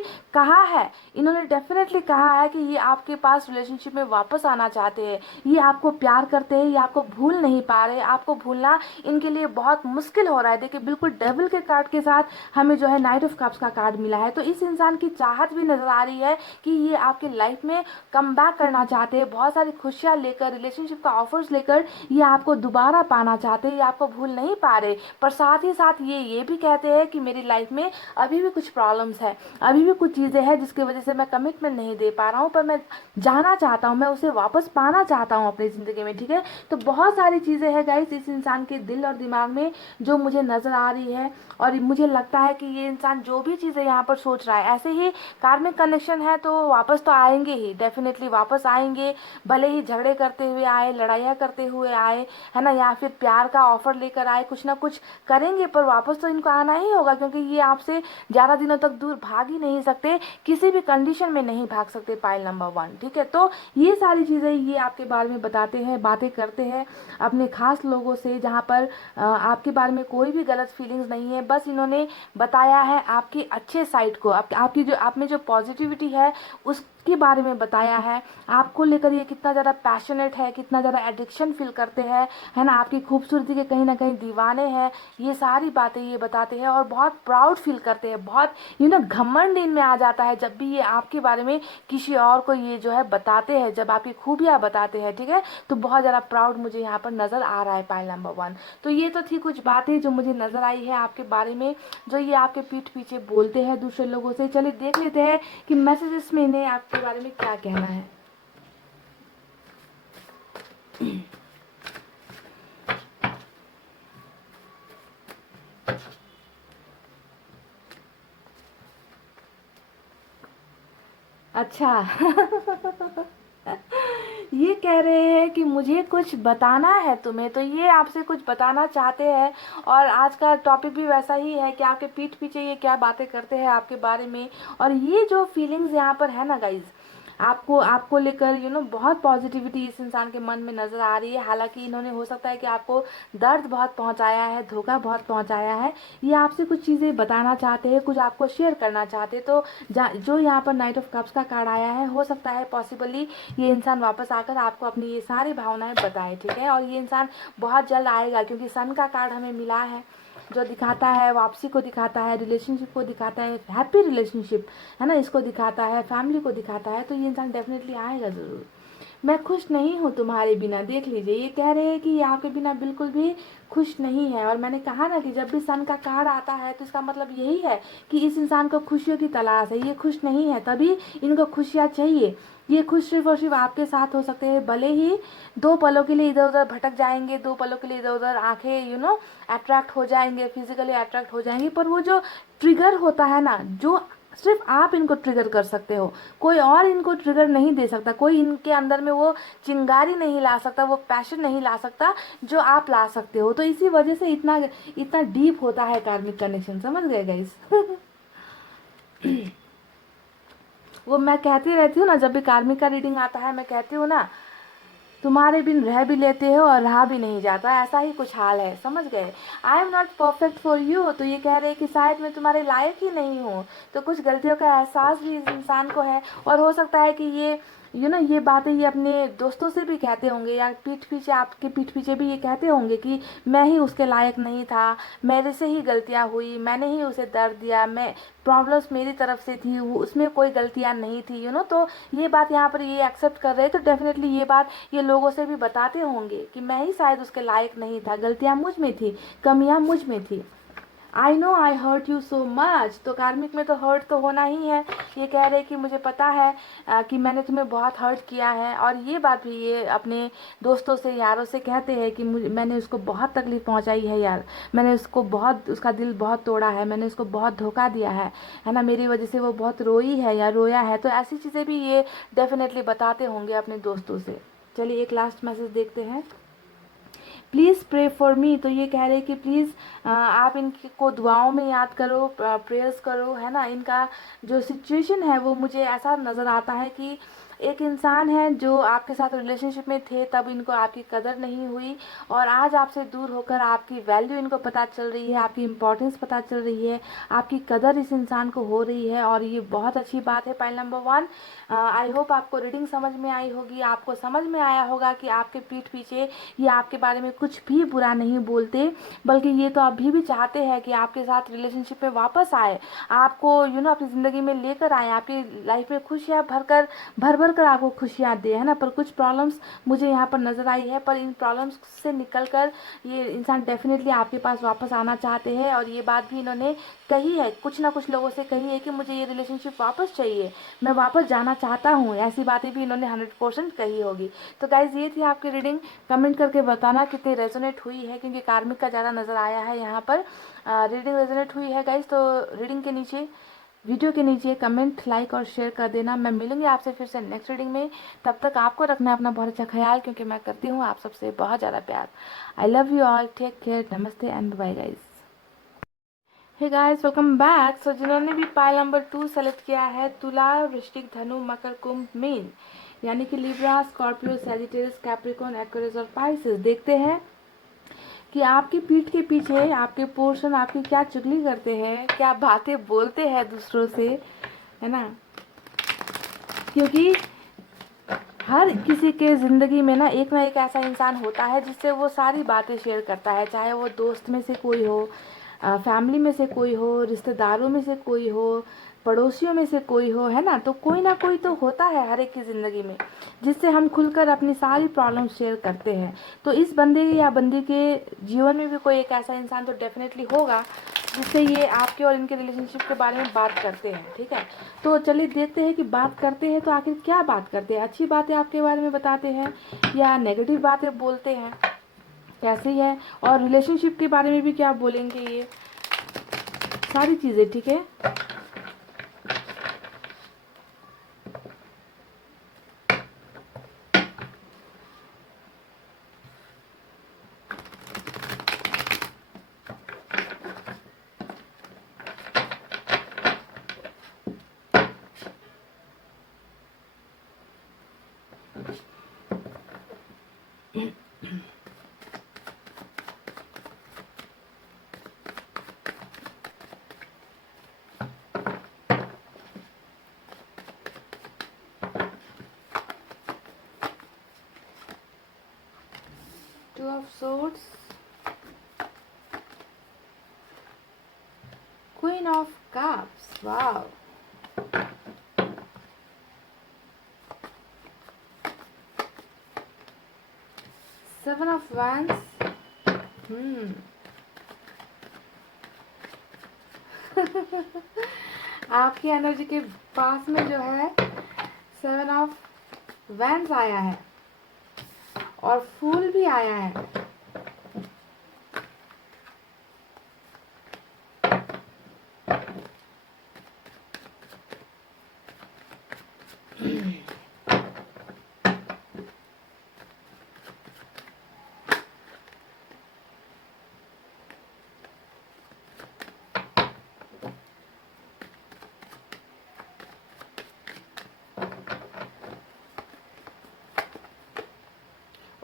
कहा है कि ये आपके पास रिलेशनशिप में वापस आना चाहते हैं, ये आपको प्यार करते हैं, ये आपको भूल नहीं पा रहे, आपको भूलना इनके लिए बहुत मुश्किल हो रहा है। देखिए, बिल्कुल डेविल के कार्ड के साथ हमें जो है नाइट ऑफ कप्स का कार्ड मिला है। तो इस इंसान की चाहत भी नजर आ रही है कि ये आपके लाइफ में कम करना चाहते हैं, बहुत सारी खुशियां लेकर, रिलेशनशिप का ऑफर्स लेकर ये आपको दोबारा पाना चाहते हैं, ये आपको भूल नहीं पा रहे। पर साथ ही साथ ये भी कहते हैं कि मेरी लाइफ में अभी भी कुछ प्रॉब्लम्स है, अभी भी कुछ चीज़ें हैं जिसकी वजह से मैं कमिटमेंट नहीं दे पा रहा हूँ, पर मैं जाना चाहता हूँ, मैं उसे वापस पाना चाहता हूँ अपनी ज़िंदगी में, ठीक है। तो बहुत सारी चीज़ें हैं गाइस इस इंसान के दिल और दिमाग में जो मुझे नज़र आ रही है, और मुझे लगता है कि ये इंसान जो भी चीज़ें यहाँ पर सोच रहा है, ऐसे ही कार्मिक कनेक्शन है तो वापस तो आएंगे ही, डेफिनेटली वापस आएंगे, भले ही झगड़े करते हुए आए, लड़ाइयाँ करते हुए आए, है ना, या फिर प्यार का ऑफर लेकर आए, कुछ ना कुछ करेंगे, पर वापस तो इनको आना ही होगा क्योंकि ये आपसे ज़्यादा दिनों तक दूर भाग ही नहीं सकते, किसी भी कंडीशन में नहीं भाग सकते, पाइल नंबर 1, ठीक है। तो ये सारी चीज़ें ये आपके बारे में बताते हैं, बातें करते हैं अपने खास लोगों से, जहाँ पर आपके बारे में कोई भी गलत फीलिंग्स नहीं है, बस इन्होंने बताया है आपकी अच्छे साइड को, आपकी जो आप में जो पॉजिटिविटी है उसके बारे में बताया है, आपको लेकर ये कितना ज़्यादा पैशनेट है, कितना ज़्यादा एडिक्शन फील करते हैं, है ना, आपकी खूबसूरती के कहीं ना कहीं दीवाने हैं, ये सारी बातें ये बताते हैं। और बहुत प्राउड फील करते हैं, बहुत घमंड इनमें आ जाता है जब भी ये आपके बारे में किसी और को ये जो है बताते हैं, जब आपकी खूबियाँ बताते हैं, ठीक है। तो बहुत ज़्यादा प्राउड मुझे यहाँ पर नज़र आ रहा है पाइल नंबर 1। तो ये तो थी कुछ बातें जो मुझे नज़र आई है आपके बारे में, जो ये आपके पीठ पीछे बोलते हैं दूसरे लोगों से। चलिए देख लेते हैं कि मैसेजेस में इन्हें आपके बारे में क्या कहना है। अच्छा ये कह रहे हैं कि मुझे कुछ बताना है तुम्हें, तो ये आपसे कुछ बताना चाहते हैं। और आज का टॉपिक भी वैसा ही है कि आपके पीठ पीछे ये क्या बातें करते हैं आपके बारे में। और ये जो फीलिंग्स यहाँ पर है ना गाइज, आपको लेकर बहुत पॉजिटिविटी इस इंसान के मन में नज़र आ रही है। हालांकि इन्होंने हो सकता है कि आपको दर्द बहुत पहुंचाया है, धोखा बहुत पहुंचाया है, ये आपसे कुछ चीज़ें बताना चाहते हैं, कुछ आपको शेयर करना चाहते हैं। तो जो यहाँ पर नाइट ऑफ कप्स का कार्ड आया है, हो सकता है पॉसिबली ये इंसान वापस आकर आपको अपनी ये सारी भावनाएं बताए, ठीक है। और ये इंसान बहुत जल्द आएगा क्योंकि सन का कार्ड हमें मिला है जो दिखाता है वापसी को, दिखाता है रिलेशनशिप को, दिखाता है हैप्पी रिलेशनशिप, है ना, इसको दिखाता है, फैमिली को दिखाता है। तो ये इंसान डेफिनेटली आएगा ज़रूर। मैं खुश नहीं हूँ तुम्हारे बिना, देख लीजिए ये कह रहे हैं कि ये आपके बिना बिल्कुल भी खुश नहीं है। और मैंने कहा ना कि जब भी सन का कार्ड आता है तो इसका मतलब यही है कि इस इंसान को खुशियों की तलाश है, ये खुश नहीं है, तभी इनको खुशियाँ चाहिए। ये खुश सिर्फ और सिर्फ आपके साथ हो सकते हैं, भले ही 2 पलों के लिए इधर उधर भटक जाएंगे, 2 पलों के लिए इधर उधर आंखें अट्रैक्ट हो जाएंगे, फिजिकली अट्रैक्ट हो जाएंगी, पर वो जो ट्रिगर होता है ना, जो सिर्फ आप इनको ट्रिगर कर सकते हो, कोई और इनको ट्रिगर नहीं दे सकता, कोई इनके अंदर में वो चिंगारी नहीं ला सकता, वो पैशन नहीं ला सकता जो आप ला सकते हो। तो इसी वजह से इतना डीप होता है कार्मिक कनेक्शन, समझ गए गाइस। वो मैं कहती रहती हूँ ना, जब भी कार्मिक का रीडिंग आता है मैं कहती हूँ ना, तुम्हारे बिन रह भी लेते हो और रहा भी नहीं जाता, ऐसा ही कुछ हाल है, समझ गए। I am not perfect for you, तो ये कह रहे हैं कि शायद मैं तुम्हारे लायक ही नहीं हूँ। तो कुछ गलतियों का एहसास भी इस इंसान को है, और हो सकता है कि ये ये बातें ये अपने दोस्तों से भी कहते होंगे, या पीठ पीछे, आपके पीठ पीछे भी ये कहते होंगे कि मैं ही उसके लायक नहीं था, मेरे से ही गलतियाँ हुई, मैंने ही उसे दर्द दिया, मैं प्रॉब्लम्स मेरी तरफ से थी, वो उसमें कोई गलतियाँ नहीं थी, तो ये बात यहाँ पर ये एक्सेप्ट कर रहे हैं, तो डेफिनेटली ये बात ये लोगों से भी बताते होंगे कि मैं ही शायद उसके लायक नहीं था, गलतियाँ मुझ में थी, कमियाँ मुझ में थी। I know I hurt you so much, तो कार्मिक में तो हर्ट तो होना ही है। ये कह रहे कि मुझे पता है कि मैंने तुम्हें बहुत हर्ट किया है, और ये बात भी ये अपने दोस्तों से, यारों से कहते हैं कि मैंने उसको बहुत तकलीफ़ पहुंचाई है यार, मैंने उसको बहुत, उसका दिल बहुत तोड़ा है, मैंने उसको बहुत धोखा दिया है ना, मेरी वजह से वो बहुत रोई है या रोया है। तो ऐसी चीज़ें भी ये डेफिनेटली बताते होंगे अपने दोस्तों से। चलिए एक लास्ट मैसेज देखते हैं। प्लीज़ प्रे फॉर मी, तो ये कह रहे हैं कि प्लीज़ आप इनको दुआओं में याद करो, प्रेयर्स करो, है ना। इनका जो सिचुएशन है वो मुझे ऐसा नज़र आता है कि एक इंसान है जो आपके साथ रिलेशनशिप में थे, तब इनको आपकी कदर नहीं हुई, और आज आपसे दूर होकर आपकी वैल्यू इनको पता चल रही है, आपकी इम्पोर्टेंस पता चल रही है, आपकी कदर इस इंसान को हो रही है, और ये बहुत अच्छी बात है। पॉइंट नंबर 1, आई होप आपको रीडिंग समझ में आई होगी, आपको समझ में आया होगा कि आपके पीठ पीछे ये आपके बारे में कुछ भी बुरा नहीं बोलते, बल्कि ये तो अभी भी चाहते हैं कि आपके साथ रिलेशनशिप में वापस आए, आपको अपनी ज़िंदगी में लेकर आए, आपकी लाइफ में खुशियाँ भर भर कर आपको खुशियाँ दे, है ना। पर कुछ प्रॉब्लम्स मुझे यहाँ पर नज़र आई है, पर इन प्रॉब्लम्स से निकल कर ये इंसान डेफिनेटली आपके पास वापस आना चाहते हैं, और ये बात भी इन्होंने कही है, कुछ ना कुछ लोगों से कही है कि मुझे ये रिलेशनशिप वापस चाहिए, मैं वापस जाना चाहता हूँ, ऐसी बातें भी इन्होंने 100% कही होगी। तो गाइज ये थी आपकी रीडिंग, कमेंट करके बताना कितनी रेजोनेट हुई है, क्योंकि कार्मिक का ज़्यादा नज़र आया है यहाँ पर। रीडिंग रेजोनेट हुई है गाइज, तो रीडिंग के नीचे, वीडियो के नीचे कमेंट, लाइक और शेयर कर देना। मैं मिलूंगी आपसे फिर से नेक्स्ट रीडिंग में, तब तक आपको रखना है अपना बहुत अच्छा ख्याल, क्योंकि मैं करती हूँ आप सबसे बहुत ज़्यादा प्यार। I love you all, take care, नमस्ते and bye guys. Hey guys, welcome back. So जिन्होंने भी पाइल नंबर 2 सेलेक्ट किया है, तुला, वृश्चिक, धनु, मकर, कुंभ, मीन, यानी कि Libra, Scorpio, Sagittarius, Capricorn, Aquarius और पाइसेस, देखते हैं कि आपकी पीठ के पीछे आपके पोर्शन आपकी क्या चुगली करते हैं, क्या बातें बोलते हैं दूसरों से, है ना। क्योंकि हर किसी के ज़िंदगी में ना एक ऐसा इंसान होता है जिससे वो सारी बातें शेयर करता है, चाहे वो दोस्त में से कोई हो, फैमिली में से कोई हो, रिश्तेदारों में से कोई हो, पड़ोसियों में से कोई हो, है ना। तो कोई ना कोई तो होता है हर एक की ज़िंदगी में, जिससे हम खुलकर अपनी सारी प्रॉब्लम शेयर करते हैं। तो इस बंदे या बंदी के जीवन में भी कोई एक ऐसा इंसान तो डेफिनेटली होगा जिससे ये आपके और इनके रिलेशनशिप के बारे में बात करते हैं, ठीक है। तो चलिए देखते हैं कि बात करते हैं तो आखिर क्या बात करते हैं, अच्छी बातें आपके बारे में बताते हैं या नेगेटिव बातें बोलते हैं, कैसे है, और रिलेशनशिप के बारे में भी क्या बोलेंगे, ये सारी चीज़ें, ठीक है। Two of Swords, Queen of Cups, wow, Seven of Wands, आपकी एनर्जी के पास में जो है 7 ऑफ वैंड्स आया है और फूल भी आया है।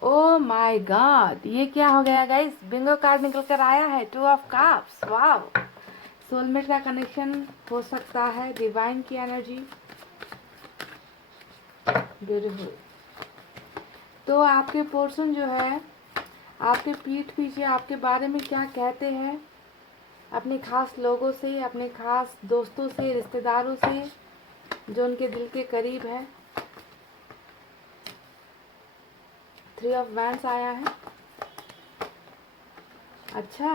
ओ माय गॉड, ये क्या हो गया गाइस, बिंगो कार्ड निकल कर आया है, 2 ऑफ कप्स। वाव, सोलमेट का कनेक्शन हो सकता है, डिवाइन की एनर्जी, ब्यूटीफुल। तो आपके पर्सन जो है आपके पीठ पीछे आपके बारे में क्या कहते हैं, अपने खास लोगों से, अपने खास दोस्तों से, रिश्तेदारों से जो उनके दिल के करीब है। 3 ऑफ वैंड्स आया है। अच्छा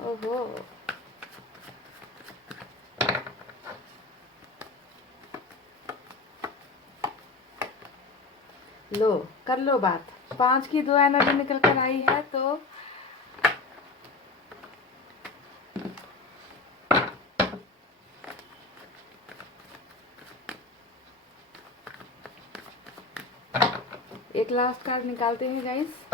ओहो, लो कर लो बात। 5 की 2 एनर्जी निकल कर आई है, तो एक लास्ट कार्ड निकालते हैं गाइस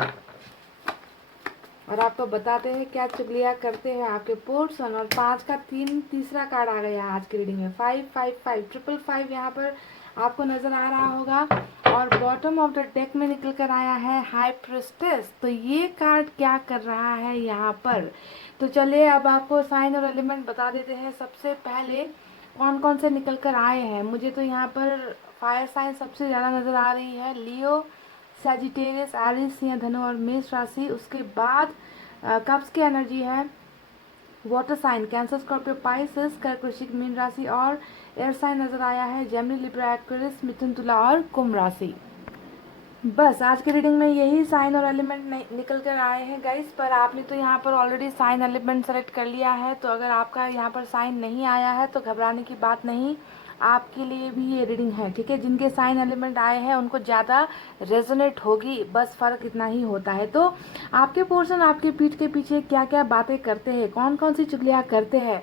और आपको बताते हैं क्या चुगलियाँ करते हैं आपके पर्सन। और 5 का 3 तीसरा कार्ड आ गया आज की रीडिंग में, 555 555 यहाँ पर आपको नजर आ रहा होगा। और बॉटम ऑफ द डेक में निकल कर आया है हाई प्रिस्टेस। तो ये कार्ड क्या कर रहा है यहाँ पर, तो चलिए अब आपको साइन और एलिमेंट बता देते हैं। सबसे पहले कौन कौन से निकल कर आए हैं, मुझे तो यहाँ पर फायर साइन सबसे ज़्यादा नज़र आ रही है, लियो, सैजिटेरियस, एरिस या धनु और मेष राशि। उसके बाद कप्स की एनर्जी है, water sign Cancer, Scorpio, Pisces, कर्क, वृश्चिक, मीन राशि। और एयर साइन नजर आया है, जेमिनी, लिब्रा, एक्वेरियस, मिथुन, तुला और कुंभ राशि। बस आज के रीडिंग में यही साइन और एलिमेंट निकल कर आए हैं गाइस। पर आपने तो यहाँ पर ऑलरेडी साइन एलिमेंट सेलेक्ट कर लिया है, तो अगर आपका यहाँ पर साइन नहीं आया है तो घबराने की बात नहीं, आपके लिए भी ये रीडिंग है, ठीक है। जिनके साइन एलिमेंट आए हैं उनको ज़्यादा रेजोनेट होगी, बस फ़र्क इतना ही होता है। तो आपके पोर्शन आपके पीठ के पीछे क्या क्या बातें करते हैं, कौन कौन सी चुगलियाँ करते हैं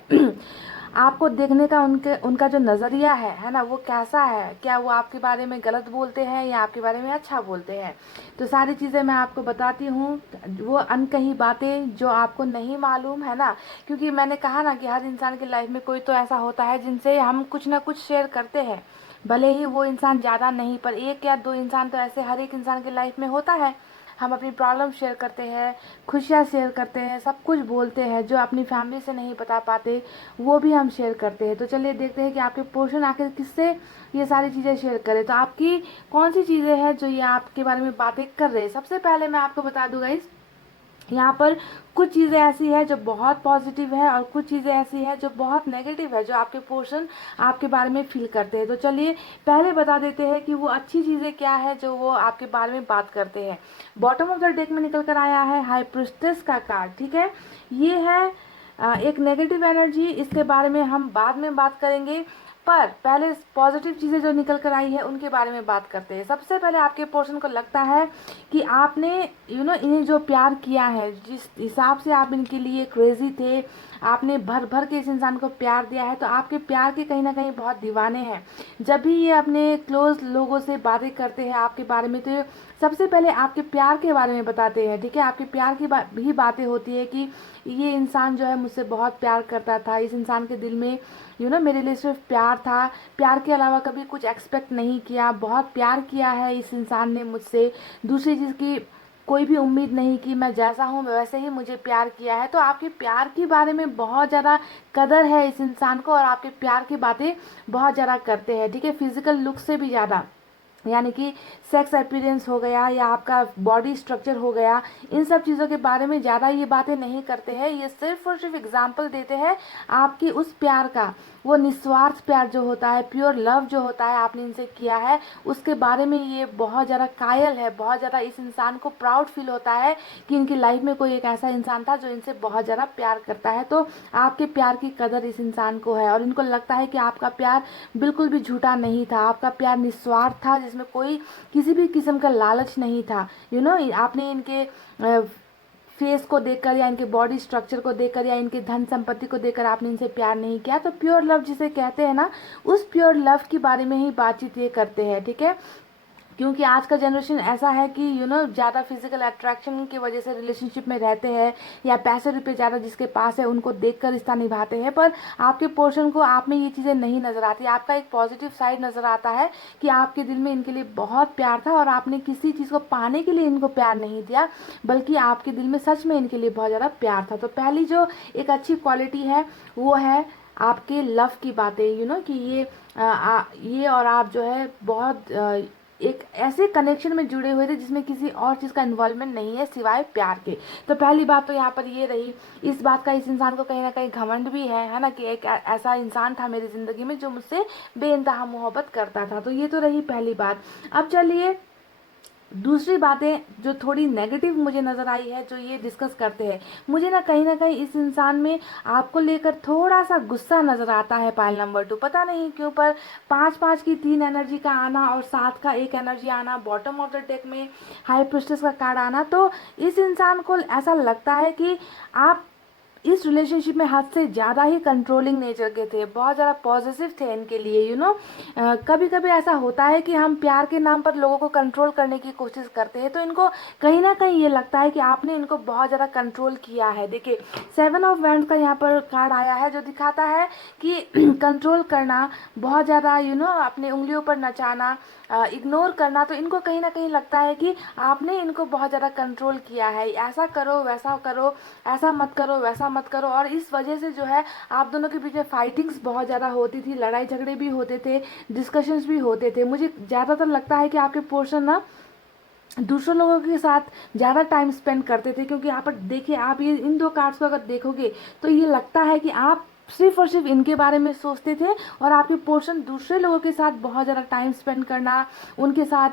आपको देखने का उनका जो नज़रिया है ना, वो कैसा है, क्या वो आपके बारे में गलत बोलते हैं या आपके बारे में अच्छा बोलते हैं, तो सारी चीज़ें मैं आपको बताती हूँ। वो अनकही बातें जो आपको नहीं मालूम है ना, क्योंकि मैंने कहा ना कि हर इंसान की लाइफ में कोई तो ऐसा होता है जिनसे हम कुछ ना कुछ शेयर करते हैं, भले ही वो इंसान ज़्यादा नहीं, पर 1 या 2 इंसान तो ऐसे हर एक इंसान की लाइफ में होता है। हम अपनी प्रॉब्लम शेयर करते हैं, खुशियाँ शेयर करते हैं, सब कुछ बोलते हैं, जो अपनी फैमिली से नहीं बता पाते वो भी हम शेयर करते हैं। तो चलिए देखते हैं कि आपके पोर्शन आखिर किससे ये सारी चीज़ें शेयर करें, तो आपकी कौन सी चीज़ें हैं जो ये आपके बारे में बातें कर रहे हैं। सबसे पहले मैं आपको बता दूँ गाइस, यहाँ पर कुछ चीज़ें ऐसी है जो बहुत पॉजिटिव है और कुछ चीज़ें ऐसी है जो बहुत नेगेटिव है, जो आपके पोर्शन आपके बारे में फील करते हैं। तो चलिए पहले बता देते हैं कि वो अच्छी चीज़ें क्या है जो वो आपके बारे में बात करते हैं। बॉटम ऑफ द डेक में निकल कर आया है हाई प्रिस्टेस का कार्ड, ठीक है। ये है एक नेगेटिव एनर्जी, इसके बारे में हम बाद में बात करेंगे, पर पहले पॉजिटिव चीज़ें जो निकल कर आई है उनके बारे में बात करते हैं। सबसे पहले आपके पर्सन को लगता है कि आपने इन्हें जो प्यार किया है, जिस हिसाब से आप इनके लिए क्रेजी थे, आपने भर भर के इस इंसान को प्यार दिया है, तो आपके प्यार के कहीं ना कहीं बहुत दीवाने हैं। जब भी ये अपने क्लोज लोगों से बातें करते हैं आपके बारे में, तो सबसे पहले आपके प्यार के बारे में बताते हैं, ठीक है। आपके प्यार की भी बातें होती है कि ये इंसान जो है मुझसे बहुत प्यार करता था, इस इंसान के दिल में मेरे लिए सिर्फ प्यार था, प्यार के अलावा कभी कुछ एक्सपेक्ट नहीं किया, बहुत प्यार किया है इस इंसान ने मुझसे, दूसरी चीज़ की कोई भी उम्मीद नहीं की, मैं जैसा हूँ वैसे ही मुझे प्यार किया है। तो आपके प्यार के बारे में बहुत ज़्यादा कदर है इस इंसान को और आपके प्यार की बातें बहुत ज़्यादा करते हैं, ठीक है। फिजिकल लुक से भी ज़्यादा, यानी कि सेक्स अपीयरेंस हो गया या आपका बॉडी स्ट्रक्चर हो गया, इन सब चीज़ों के बारे में ज़्यादा ये बातें नहीं करते हैं। ये सिर्फ और सिर्फ एग्जाम्पल देते हैं आपकी उस प्यार का, वो निस्वार्थ प्यार जो होता है, प्योर लव जो होता है आपने इनसे किया है, उसके बारे में ये बहुत ज़्यादा कायल है। बहुत ज़्यादा इस इंसान को प्राउड फील होता है कि इनकी लाइफ में कोई एक ऐसा इंसान था जो इनसे बहुत ज़्यादा प्यार करता है। तो आपके प्यार की कदर इस इंसान को है और इनको लगता है कि आपका प्यार बिल्कुल भी झूठा नहीं था, आपका प्यार निस्वार्थ था, जिसमें कोई किसी भी किस्म का लालच नहीं था। आपने इनके फेस को देखकर या इनके बॉडी स्ट्रक्चर को देखकर या इनके धन संपत्ति को देखकर आपने इनसे प्यार नहीं किया। तो प्योर लव जिसे कहते हैं ना, उस प्योर लव के बारे में ही बातचीत ये करते हैं, ठीक है। क्योंकि आज का जनरेशन ऐसा है कि ज़्यादा फिजिकल अट्रैक्शन की वजह से रिलेशनशिप में रहते हैं, या पैसे रुपए ज़्यादा जिसके पास है उनको देखकर रिश्ता निभाते हैं, पर आपके पोर्शन को आप में ये चीज़ें नहीं नज़र आती। आपका एक पॉजिटिव साइड नज़र आता है कि आपके दिल में इनके लिए बहुत प्यार था और आपने किसी चीज़ को पाने के लिए इनको प्यार नहीं दिया, बल्कि आपके दिल में सच में इनके लिए बहुत ज़्यादा प्यार था। तो पहली जो एक अच्छी क्वालिटी है वो है आपके लव की बातें, कि ये और आप जो है बहुत एक ऐसे कनेक्शन में जुड़े हुए थे जिसमें किसी और चीज़ का इन्वॉल्वमेंट नहीं है सिवाय प्यार के। तो पहली बात तो यहाँ पर ये रही। इस बात का इस इंसान को कहीं ना कहीं घमंड भी है ना, कि एक ऐसा इंसान था मेरी ज़िंदगी में जो मुझसे बेइंतहा मोहब्बत करता था। तो ये तो रही पहली बात। अब चलिए दूसरी बातें जो थोड़ी नेगेटिव मुझे नज़र आई है, जो ये डिस्कस करते हैं, मुझे ना कहीं इस इंसान में आपको लेकर थोड़ा सा गुस्सा नज़र आता है। पाइल नंबर 2, पता नहीं क्यों, पर 5-5 की 3 एनर्जी का आना और 7 का 1 एनर्जी आना, बॉटम ऑफ द डेक में हाई प्रिस्टेस का कार्ड आना, तो इस इंसान को ऐसा लगता है कि आप इस रिलेशनशिप में हद से ज़्यादा ही कंट्रोलिंग नेचर के थे, बहुत ज़्यादा पॉजिटिव थे इनके लिए। कभी कभी ऐसा होता है कि हम प्यार के नाम पर लोगों को कंट्रोल करने की कोशिश करते हैं, तो इनको कहीं ना कहीं ये लगता है कि आपने इनको बहुत ज़्यादा कंट्रोल किया है। देखिए 7 ऑफ वैंड्स का यहाँ पर कार्ड आया है, जो दिखाता है कि कंट्रोल करना, बहुत ज़्यादा अपनी उंगलियों पर नचाना, इग्नोर करना। तो इनको कहीं ना कहीं लगता है कि आपने इनको बहुत ज़्यादा कंट्रोल किया है, ऐसा करो वैसा करो, ऐसा मत करो वैसा मत करो। और इस वजह से जो है आप दोनों के बीच में फाइटिंग्स बहुत ज़्यादा होती थी, लड़ाई झगड़े भी होते थे, डिस्कशंस भी होते थे। मुझे ज़्यादातर लगता है कि आपके पोर्शन ना दूसरों लोगों के साथ ज़्यादा टाइम स्पेंड करते थे, क्योंकि यहाँ पर देखिए आप ये इन 2 कार्ड्स को अगर देखोगे तो ये लगता है कि आप सिर्फ और सिर्फ इनके बारे में सोचते थे, और आपके पोर्शन दूसरे लोगों के साथ बहुत ज़्यादा टाइम स्पेंड करना, उनके साथ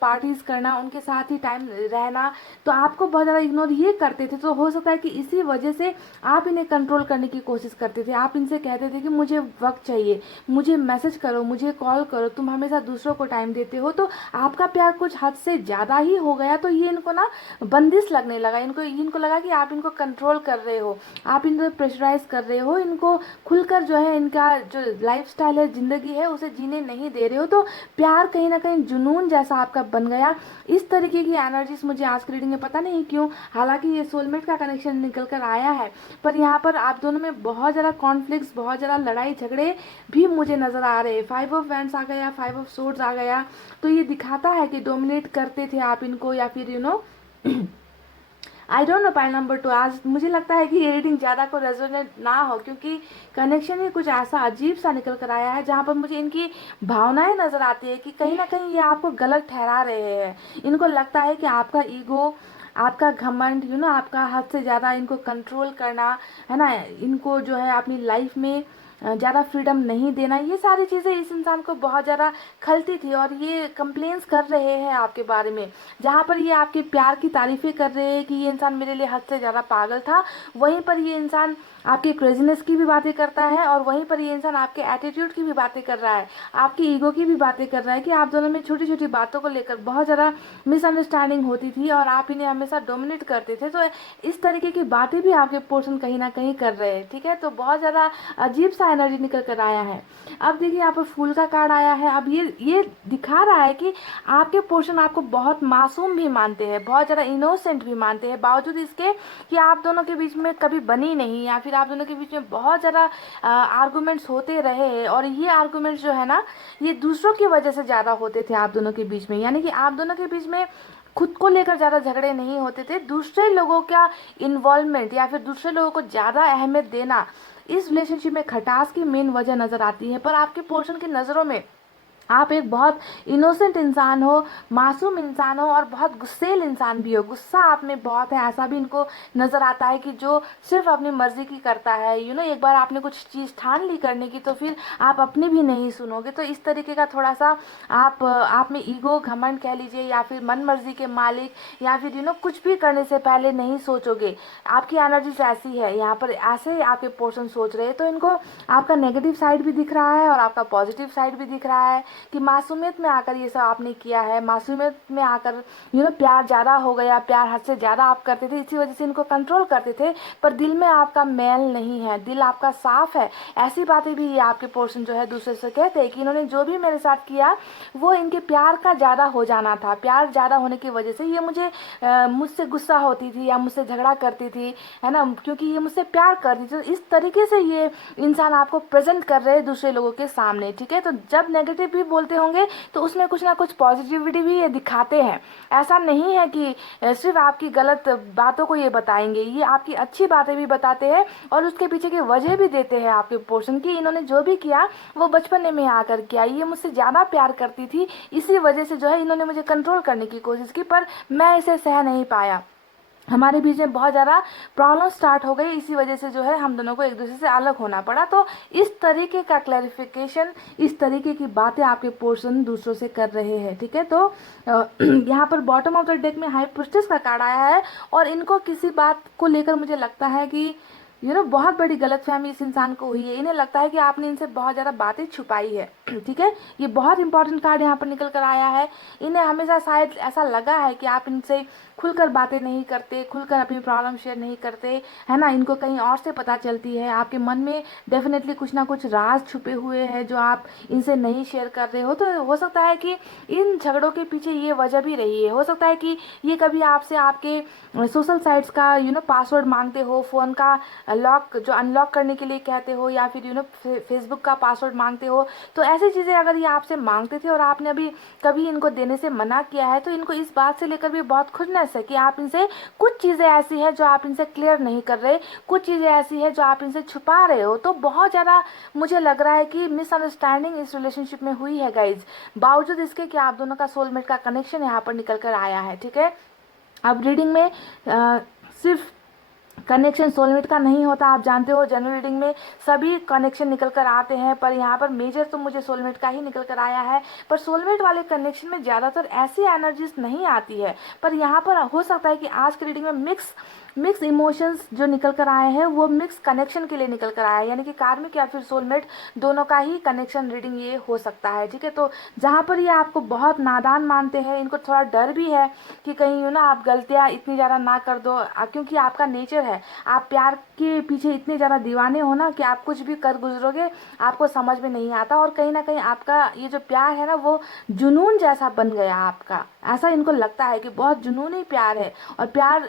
पार्टीज करना, उनके साथ ही टाइम रहना, तो आपको बहुत ज़्यादा इग्नोर ये करते थे। तो हो सकता है कि इसी वजह से आप इन्हें कंट्रोल करने की कोशिश करते थे। आप इनसे कहते थे कि मुझे वक्त चाहिए, मुझे मैसेज करो, मुझे कॉल करो, तुम हमेशा दूसरों को टाइम देते हो। तो आपका प्यार कुछ हद से ज़्यादा ही हो गया, तो ये इनको ना बंदिश लगने लगा। इनको लगा कि आप इनको कंट्रोल कर रहे हो, आप इनको प्रेशराइज कर रहे हो, इनको खुलकर जो है इनका जो लाइफस्टाइल है, ज़िंदगी है, उसे जीने नहीं दे रहे हो। तो प्यार कहीं ना कहीं जुनून जैसा आपका बन गया। इस तरीके की एनर्जीज मुझे आज की रीडिंग में पता नहीं क्यों, हालांकि ये सोलमेट का कनेक्शन निकल कर आया है, पर यहाँ पर आप दोनों में बहुत ज़्यादा कॉन्फ्लिक्ट्स, बहुत ज़्यादा लड़ाई झगड़े भी मुझे नज़र आ रहे हैं। 5 ऑफ वैंड्स आ गया, 5 ऑफ सोर्ड्स आ गया, तो ये दिखाता है कि डोमिनेट करते थे आप इनको, या फिर I don't know. Pile number 2, आज मुझे लगता है कि ये रीडिंग ज़्यादा को रेजोनेट ना हो, क्योंकि कनेक्शन ही कुछ ऐसा अजीब सा निकल कर आया है, जहाँ पर मुझे इनकी भावनाएं नज़र आती है कि कहीं ना कहीं ये आपको गलत ठहरा रहे हैं। इनको लगता है कि आपका ईगो, आपका घमंड, आपका हद से ज़्यादा इनको कंट्रोल करना, है ना, इनको जो है अपनी लाइफ में ज़्यादा फ्रीडम नहीं देना, ये सारी चीज़ें इस इंसान को बहुत ज़्यादा खलती थी। और ये कंप्लेंट्स कर रहे हैं आपके बारे में, जहाँ पर ये आपके प्यार की तारीफ़ें कर रहे हैं कि ये इंसान मेरे लिए हद से ज़्यादा पागल था, वहीं पर ये इंसान आपके क्रेजीनेस की भी बातें करता है, और वहीं पर ये इंसान आपके एटीट्यूड की भी बातें कर रहा है, आपकी ईगो की भी बातें कर रहा है, कि आप दोनों में छोटी छोटी बातों को लेकर बहुत ज़्यादा मिसअंडरस्टैंडिंग होती थी और आप इन्हें हमेशा डोमिनेट करते थे। तो इस तरीके की बातें भी आपके पोर्शन कहीं ना कहीं कर रहे हैं, ठीक है। तो बहुत ज़्यादा अजीब सा एनर्जी निकल कर आया है। अब देखिए यहाँ पर फूल का कार्ड आया है। अब ये दिखा रहा है कि आपके पोर्शन आपको बहुत मासूम भी मानते हैं, बहुत ज़्यादा इनोसेंट भी मानते हैं, बावजूद इसके कि आप दोनों के बीच में कभी बनी नहीं, या फिर आप दोनों के बीच में बहुत ज़्यादा आर्गूमेंट्स होते रहे हैं। और ये आर्गूमेंट्स जो है ना, ये दूसरों की वजह से ज़्यादा होते थे आप दोनों के बीच में, यानी कि आप दोनों के बीच में खुद को लेकर ज़्यादा झगड़े नहीं होते थे, दूसरे लोगों का इन्वॉल्वमेंट या फिर दूसरे लोगों को ज़्यादा अहमियत देना इस रिलेशनशिप में खटास की मेन वजह नज़र आती है। पर आपके पोर्शन की नज़रों में आप एक बहुत इनोसेंट इंसान हो, मासूम इंसान हो, और बहुत गुस्सेल इंसान भी हो। गुस्सा आप में बहुत है, ऐसा भी इनको नज़र आता है कि जो सिर्फ अपनी मर्जी की करता है। एक बार आपने कुछ चीज़ ठान ली करने की, तो फिर आप अपनी भी नहीं सुनोगे। तो इस तरीके का थोड़ा सा आप में ईगो, घमंड कह लीजिए, या फिर मन मर्जी के मालिक, या फिर कुछ भी करने से पहले नहीं सोचोगे। आपकी एनर्जीज ऐसी है, यहाँ पर ऐसे ही आपके पोर्शन सोच रहे हैं। तो इनको आपका नेगेटिव साइड भी दिख रहा है और आपका पॉजिटिव साइड भी दिख रहा है। कि मासूमियत में आकर ये सब आपने किया है, मासूमियत में आकर प्यार ज़्यादा हो गया, प्यार हद से ज़्यादा आप करते थे, इसी वजह से इनको कंट्रोल करते थे, पर दिल में आपका मैल नहीं है, दिल आपका साफ है। ऐसी बातें भी ये आपके पोर्शन जो है दूसरे से कहते हैं कि इन्होंने जो भी मेरे साथ किया वो इनके प्यार का ज़्यादा हो जाना था, प्यार ज़्यादा होने की वजह से ये मुझसे गुस्सा होती थी या मुझसे झगड़ा करती थी, है ना, क्योंकि ये मुझसे प्यार करती थी। तो इस तरीके से ये इंसान आपको प्रेजेंट कर रहे हैं दूसरे लोगों के सामने, ठीक है। तो जब नेगेटिव भी बोलते होंगे तो उसमें कुछ ना कुछ पॉजिटिविटी भी ये दिखाते हैं। ऐसा नहीं है कि सिर्फ आपकी गलत बातों को ये बताएंगे, ये आपकी अच्छी बातें भी बताते हैं और उसके पीछे की वजह भी देते हैं आपके पोर्शन की। इन्होंने जो भी किया वो बचपन में आकर किया, ये मुझसे ज़्यादा प्यार करती थी, इसी वजह से जो है इन्होंने मुझे कंट्रोल करने की कोशिश की, पर मैं इसे सह नहीं पाया। हमारे बीच में बहुत ज़्यादा प्रॉब्लम स्टार्ट हो गई, इसी वजह से जो है हम दोनों को एक दूसरे से अलग होना पड़ा। तो इस तरीके का क्लैरिफिकेशन, इस तरीके की बातें आपके पोर्शन दूसरों से कर रहे हैं, ठीक है। तो यहाँ पर बॉटम ऑफ द डेक में हाई प्रिस्टेस का कार्ड आया है और इनको किसी बात को लेकर मुझे लगता है कि बहुत बड़ी गलतफहमी इस इंसान को हुई है। इन्हें लगता है कि आपने इनसे बहुत ज़्यादा बातें छुपाई है, ठीक है। ये बहुत इंपॉर्टेंट कार्ड यहाँ पर निकल कर आया है। इन्हें हमेशा शायद ऐसा लगा है कि आप इनसे खुलकर बातें नहीं करते, खुलकर अपनी प्रॉब्लम शेयर नहीं करते, है ना, इनको कहीं और से पता चलती है। आपके मन में डेफिनेटली कुछ ना कुछ राज छुपे हुए हैं जो आप इनसे नहीं शेयर कर रहे हो। तो हो सकता है कि इन झगड़ों के पीछे ये वजह भी रही है। हो सकता है कि ये कभी आपसे आपके सोशल साइट्स का पासवर्ड मांगते हो, फ़ोन का लॉक जो अनलॉक करने के लिए कहते हो, या फिर फेसबुक का पासवर्ड मांगते हो। तो ऐसी चीज़ें अगर ये आपसे मांगते थे और आपने अभी कभी इनको देने से मना किया है, तो इनको इस बात से लेकर भी बहुत खुशनस है कि आप इनसे कुछ चीज़ें ऐसी है जो आप इनसे क्लियर नहीं कर रहे, कुछ चीज़ें ऐसी है जो आप इनसे छुपा रहे हो। तो बहुत ज़्यादा मुझे लग रहा है कि मिसअंडरस्टैंडिंग इस रिलेशनशिप में हुई है गाइज, बावजूद इसके कि आप दोनों का सोलमेट का कनेक्शन यहाँ पर निकल कर आया है, ठीक है। अब रीडिंग में सिर्फ कनेक्शन सोलमेट का नहीं होता, आप जानते हो। जनरल रीडिंग में सभी कनेक्शन निकल कर आते हैं, पर यहाँ पर मेजर तो मुझे सोलमेट का ही निकल कर आया है। पर सोलमेट वाले कनेक्शन में ज़्यादातर ऐसी एनर्जीज नहीं आती है, पर यहाँ पर हो सकता है कि आज की रीडिंग में मिक्स इमोशंस जो निकल कर आए हैं वो मिक्स कनेक्शन के लिए निकल कर आया है, यानी कि कार्मिक या फिर सोलमेट दोनों का ही कनेक्शन रीडिंग ये हो सकता है, ठीक है। तो जहाँ पर ये आपको बहुत नादान मानते हैं, इनको थोड़ा डर भी है कि कहीं आप गलतियाँ इतनी ज़्यादा ना कर दो, क्योंकि आपका नेचर है, आप प्यार के पीछे इतने ज़्यादा दीवाने हो ना कि आप कुछ भी कर गुजरोगे आपको समझ में नहीं आता, और कहीं ना कहीं आपका ये जो प्यार है ना वो जुनून जैसा बन गया आपका। ऐसा इनको लगता है कि बहुत जुनूनी प्यार है और प्यार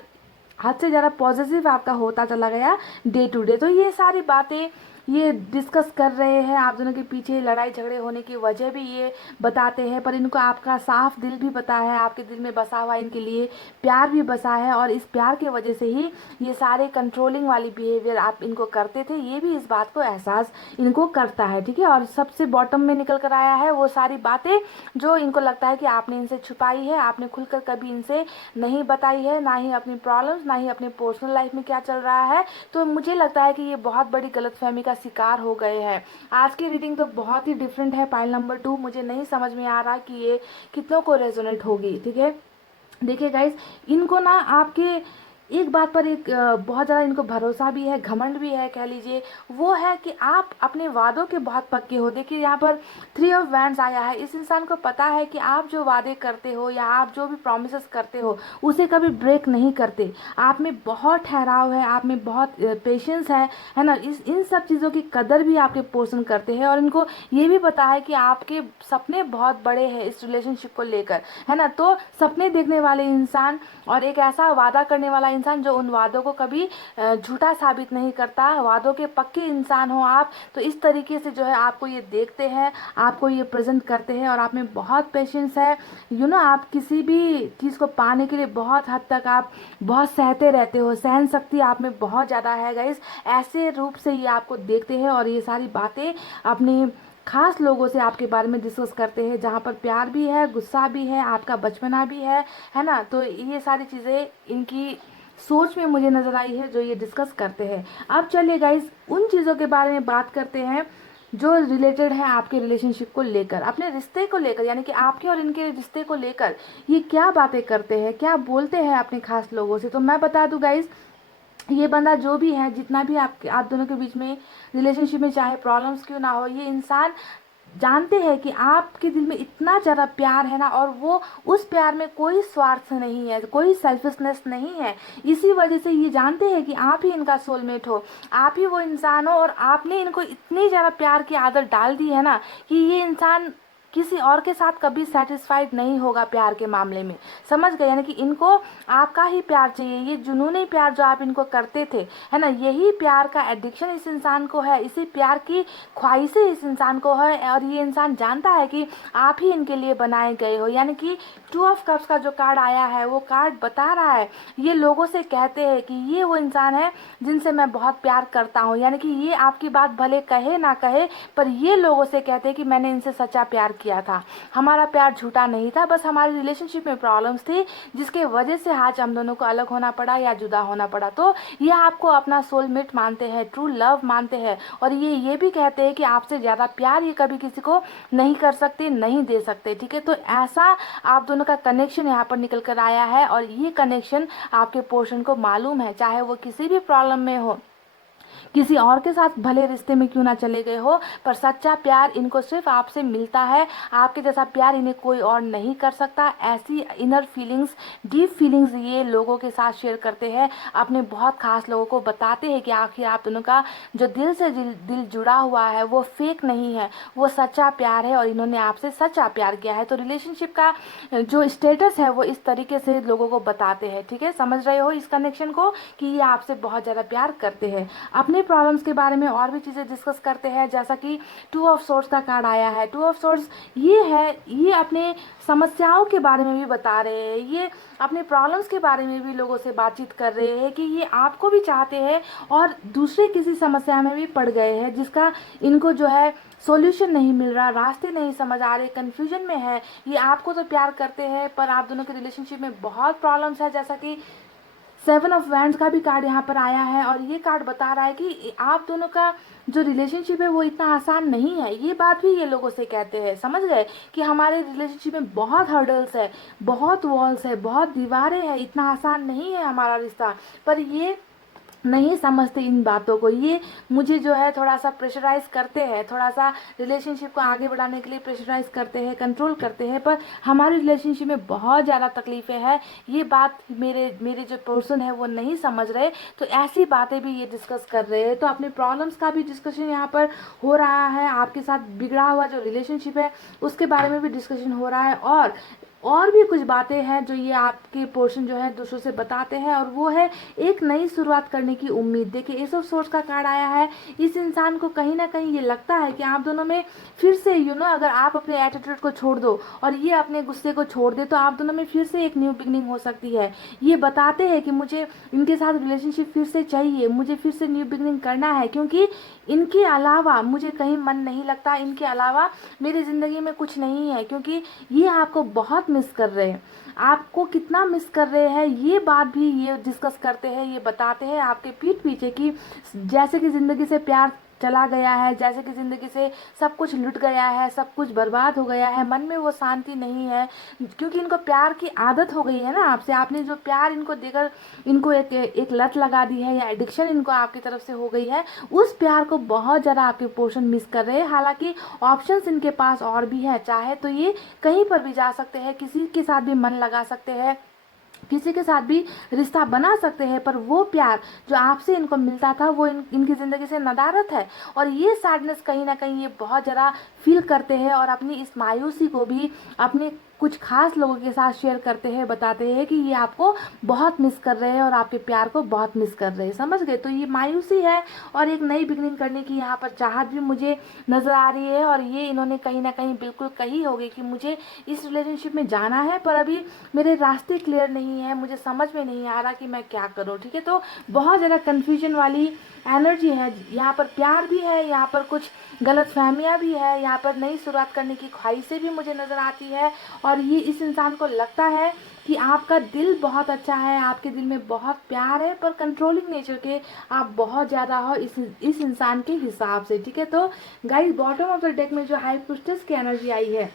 हद से ज़्यादा पॉजिटिव आपका होता चला गया डे टू डे। तो ये सारी बातें ये डिस्कस कर रहे हैं, आप दोनों के पीछे लड़ाई झगड़े होने की वजह भी ये बताते हैं, पर इनको आपका साफ दिल भी पता है, आपके दिल में बसा हुआ इनके लिए प्यार भी बसा है, और इस प्यार की वजह से ही ये सारे कंट्रोलिंग वाली बिहेवियर आप इनको करते थे, ये भी इस बात को एहसास इनको करता है, ठीक है। और सबसे बॉटम में निकल कर आया है वो सारी बातें जो इनको लगता है कि आपने इनसे छुपाई है, आपने खुलकर कभी इनसे नहीं बताई है, ना ही अपनी प्रॉब्लम्स, ना ही अपने पर्सनल लाइफ में क्या चल रहा है। तो मुझे लगता है कि ये बहुत बड़ी गलतफहमी का शिकार हो गए हैं। आज की रीडिंग तो बहुत ही डिफरेंट है पाइल नंबर 2, मुझे नहीं समझ में आ रहा कि ये कितनों को रेजोनेट होगी, ठीक है। देखिए गाइस, इनको ना आपके एक बात पर बहुत ज़्यादा इनको भरोसा भी है, घमंड भी है कह लीजिए, वो है कि आप अपने वादों के बहुत पक्के हो। देखिए यहाँ पर 3 ऑफ वैंड्स आया है, इस इंसान को पता है कि आप जो वादे करते हो या आप जो भी प्रॉमिसेस करते हो उसे कभी ब्रेक नहीं करते। आप में बहुत ठहराव है, आप में बहुत पेशेंस है ना, इन सब चीज़ों की कदर भी आपके पोषण करते हैं, और इनको ये भी पता है कि आपके सपने बहुत बड़े हैं इस रिलेशनशिप को लेकर, है ना। तो सपने देखने वाले इंसान और एक ऐसा वादा करने वाला इंसान जो उन वादों को कभी झूठा साबित नहीं करता, वादों के पक्के इंसान हो आप, तो इस तरीके से जो है आपको ये देखते हैं, आपको ये प्रेजेंट करते हैं, और आप में बहुत पेशेंस है। आप किसी भी चीज़ को पाने के लिए बहुत हद तक आप बहुत सहते रहते हो, सहन शक्ति आप में बहुत ज़्यादा है गाइस। ऐसे रूप से ये आपको देखते हैं और ये सारी बातें अपने खास लोगों से आपके बारे में डिस्कस करते हैं, जहाँ पर प्यार भी है, गुस्सा भी है, आपका बचपना भी है ना। तो ये सारी चीज़ें इनकी सोच में मुझे नज़र आई है जो ये डिस्कस करते हैं। अब चलिए गाइज उन चीज़ों के बारे में बात करते हैं जो रिलेटेड है आपके रिलेशनशिप को लेकर, अपने रिश्ते को लेकर, यानी कि आपके और इनके रिश्ते को लेकर ये क्या बातें करते हैं, क्या बोलते हैं अपने खास लोगों से। तो मैं बता दूं गाइज, ये बंदा जो भी है, जितना भी आप दोनों के बीच में रिलेशनशिप में चाहे प्रॉब्लम्स क्यों ना हो, ये इंसान जानते हैं कि आपके दिल में इतना ज़्यादा प्यार है ना, और वो उस प्यार में कोई स्वार्थ नहीं है, कोई सेल्फिशनेस नहीं है। इसी वजह से ये जानते हैं कि आप ही इनका सोलमेट हो, आप ही वो इंसान हो, और आपने इनको इतनी ज़्यादा प्यार की आदत डाल दी है ना कि ये इंसान किसी और के साथ कभी सेटिस्फाइड नहीं होगा प्यार के मामले में। समझ गए? यानी कि इनको आपका ही प्यार चाहिए। ये जुनूनी प्यार जो आप इनको करते थे, है ना, यही प्यार का एडिक्शन इस इंसान को है, इसी प्यार की ख्वाहिशें इस इंसान को है। और ये इंसान जानता है कि आप ही इनके लिए बनाए गए हो। यानी कि 2 ऑफ कप्स का जो कार्ड आया है वो कार्ड बता रहा है, ये लोगों से कहते हैं कि ये वो इंसान है जिनसे मैं बहुत प्यार करता हूँ। यानी कि ये आपकी बात भले कहे ना कहे, पर ये लोगों से कहते हैं कि मैंने इनसे सच्चा प्यार किया था, हमारा प्यार झूठा नहीं था, बस हमारी रिलेशनशिप में प्रॉब्लम्स थी जिसके वजह से आज हम दोनों को अलग होना पड़ा या जुदा होना पड़ा। तो ये आपको अपना सोलमेट मानते हैं, ट्रू लव मानते हैं, और ये भी कहते हैं कि आपसे ज़्यादा प्यार ये कभी किसी को नहीं कर सकते, नहीं दे सकते। ठीक है, तो ऐसा आप दोनों का कनेक्शन यहाँ पर निकल कर आया है, और ये कनेक्शन आपके पोर्शन को मालूम है, चाहे वो किसी भी प्रॉब्लम में हो, किसी और के साथ भले रिश्ते में क्यों ना चले गए हो, पर सच्चा प्यार इनको सिर्फ आपसे मिलता है। आपके जैसा प्यार इन्हें कोई और नहीं कर सकता। ऐसी इनर फीलिंग्स, डीप फीलिंग्स ये लोगों के साथ शेयर करते हैं, अपने बहुत खास लोगों को बताते हैं कि आखिर आप दोनों का जो दिल से दिल जुड़ा हुआ है वो फेक नहीं है, वो सच्चा प्यार है, और इन्होंने आपसे सच्चा प्यार किया है। तो रिलेशनशिप का जो स्टेटस है वो इस तरीके से लोगों को बताते हैं। ठीक है, समझ रहे हो इस कनेक्शन को कि ये आपसे बहुत ज़्यादा प्यार करते हैं। अपने प्रॉब्लम्स के बारे में और भी चीज़ें डिस्कस करते हैं, जैसा कि 2 ऑफ सोर्ड्स का कार्ड आया है। 2 ऑफ सोर्ड्स ये है, ये अपने समस्याओं के बारे में भी बता रहे हैं, ये अपने प्रॉब्लम्स के बारे में भी लोगों से बातचीत कर रहे हैं कि ये आपको भी चाहते हैं और दूसरे किसी समस्या में भी पड़ गए हैं जिसका इनको जो है सॉल्यूशन नहीं मिल रहा, रास्ते नहीं समझ आ रहे, कंफ्यूजन में है। ये आपको तो प्यार करते हैं पर आप दोनों के रिलेशनशिप में बहुत प्रॉब्लम्स है, जैसा कि 7 ऑफ वैंड्स का भी कार्ड यहाँ पर आया है, और ये कार्ड बता रहा है कि आप दोनों का जो रिलेशनशिप है वो इतना आसान नहीं है। ये बात भी ये लोगों से कहते हैं, समझ गए, कि हमारे रिलेशनशिप में बहुत हर्डल्स है, बहुत वॉल्स है, बहुत दीवारें हैं, इतना आसान नहीं है हमारा रिश्ता। पर ये नहीं समझते इन बातों को, ये मुझे जो है थोड़ा सा प्रेशराइज करते हैं, थोड़ा सा रिलेशनशिप को आगे बढ़ाने के लिए प्रेशराइज करते हैं, कंट्रोल करते हैं, पर हमारी रिलेशनशिप में बहुत ज़्यादा तकलीफें हैं। ये बात मेरे जो पर्सन है वो नहीं समझ रहे, तो ऐसी बातें भी ये डिस्कस कर रहे हैं। तो अपने प्रॉब्लम्स का भी डिस्कशन यहाँ पर हो रहा है, आपके साथ बिगड़ा हुआ जो रिलेशनशिप है उसके बारे में भी डिस्कशन हो रहा है, और भी कुछ बातें हैं जो ये आपके पोर्शन जो है दूसरों से बताते हैं, और वो है एक नई शुरुआत करने की उम्मीद। देखिए, एस ऑफ सोर्स का कार्ड आया है। इस इंसान को कहीं ना कहीं ये लगता है कि आप दोनों में फिर से अगर आप अपने एटीट्यूड को छोड़ दो और ये अपने गुस्से को छोड़ दे, तो आप दोनों में फिर से एक न्यू बिगनिंग हो सकती है। ये बताते हैं कि मुझे इनके साथ रिलेशनशिप फिर से चाहिए, मुझे फिर से न्यू बिगनिंग करना है, क्योंकि इनके अलावा मुझे कहीं मन नहीं लगता, इनके अलावा मेरी ज़िंदगी में कुछ नहीं है, क्योंकि ये आपको बहुत मिस कर रहे हैं। आपको कितना मिस कर रहे हैं ये बात भी ये डिस्कस करते हैं, ये बताते हैं आपके पीठ पीछे कि जैसे कि ज़िंदगी से प्यार चला गया है, जैसे कि ज़िंदगी से सब कुछ लुट गया है, सब कुछ बर्बाद हो गया है, मन में वो शांति नहीं है, क्योंकि इनको प्यार की आदत हो गई है ना आपसे। आपने जो प्यार इनको देकर इनको एक लत लगा दी है, या एडिक्शन इनको आपकी तरफ से हो गई है, उस प्यार को बहुत ज़्यादा आपके पोर्शन मिस कर रहे हैं। हालांकि ऑप्शंस इनके पास और भी है, चाहे तो ये कहीं पर भी जा सकते हैं, किसी के साथ भी मन लगा सकते हैं, किसी के साथ भी रिश्ता बना सकते हैं, पर वो प्यार जो आपसे इनको मिलता था वो इनकी ज़िंदगी से नदारत है। और ये सैडनेस कहीं ना कहीं ये बहुत ज़्यादा फील करते हैं, और अपनी इस मायूसी को भी अपने कुछ खास लोगों के साथ शेयर करते हैं, बताते हैं कि ये आपको बहुत मिस कर रहे हैं और आपके प्यार को बहुत मिस कर रहे हैं। समझ गए? तो ये मायूसी है, और एक नई बिगनिंग करने की यहाँ पर चाहत भी मुझे नज़र आ रही है, और ये इन्होंने कहीं ना कहीं बिल्कुल कही होगी कि मुझे इस रिलेशनशिप में जाना है, पर अभी मेरे रास्ते क्लियर नहीं है, मुझे समझ में नहीं आ रहा कि मैं क्या करूँ। ठीक है, तो बहुत ज़्यादा कन्फ्यूजन वाली एनर्जी है यहाँ पर। प्यार भी है यहाँ पर, कुछ गलतफहमियाँ भी है यहाँ पर, नई शुरुआत करने की ख्वाहिशें भी मुझे नज़र आती है, और ये इस इंसान को लगता है कि आपका दिल बहुत अच्छा है, आपके दिल में बहुत प्यार है, पर कंट्रोलिंग नेचर के आप बहुत ज़्यादा हो इस इंसान के हिसाब से। ठीक है, तो guys, bottom of the deck में जो हाई प्रिस्टेस की एनर्जी आई है,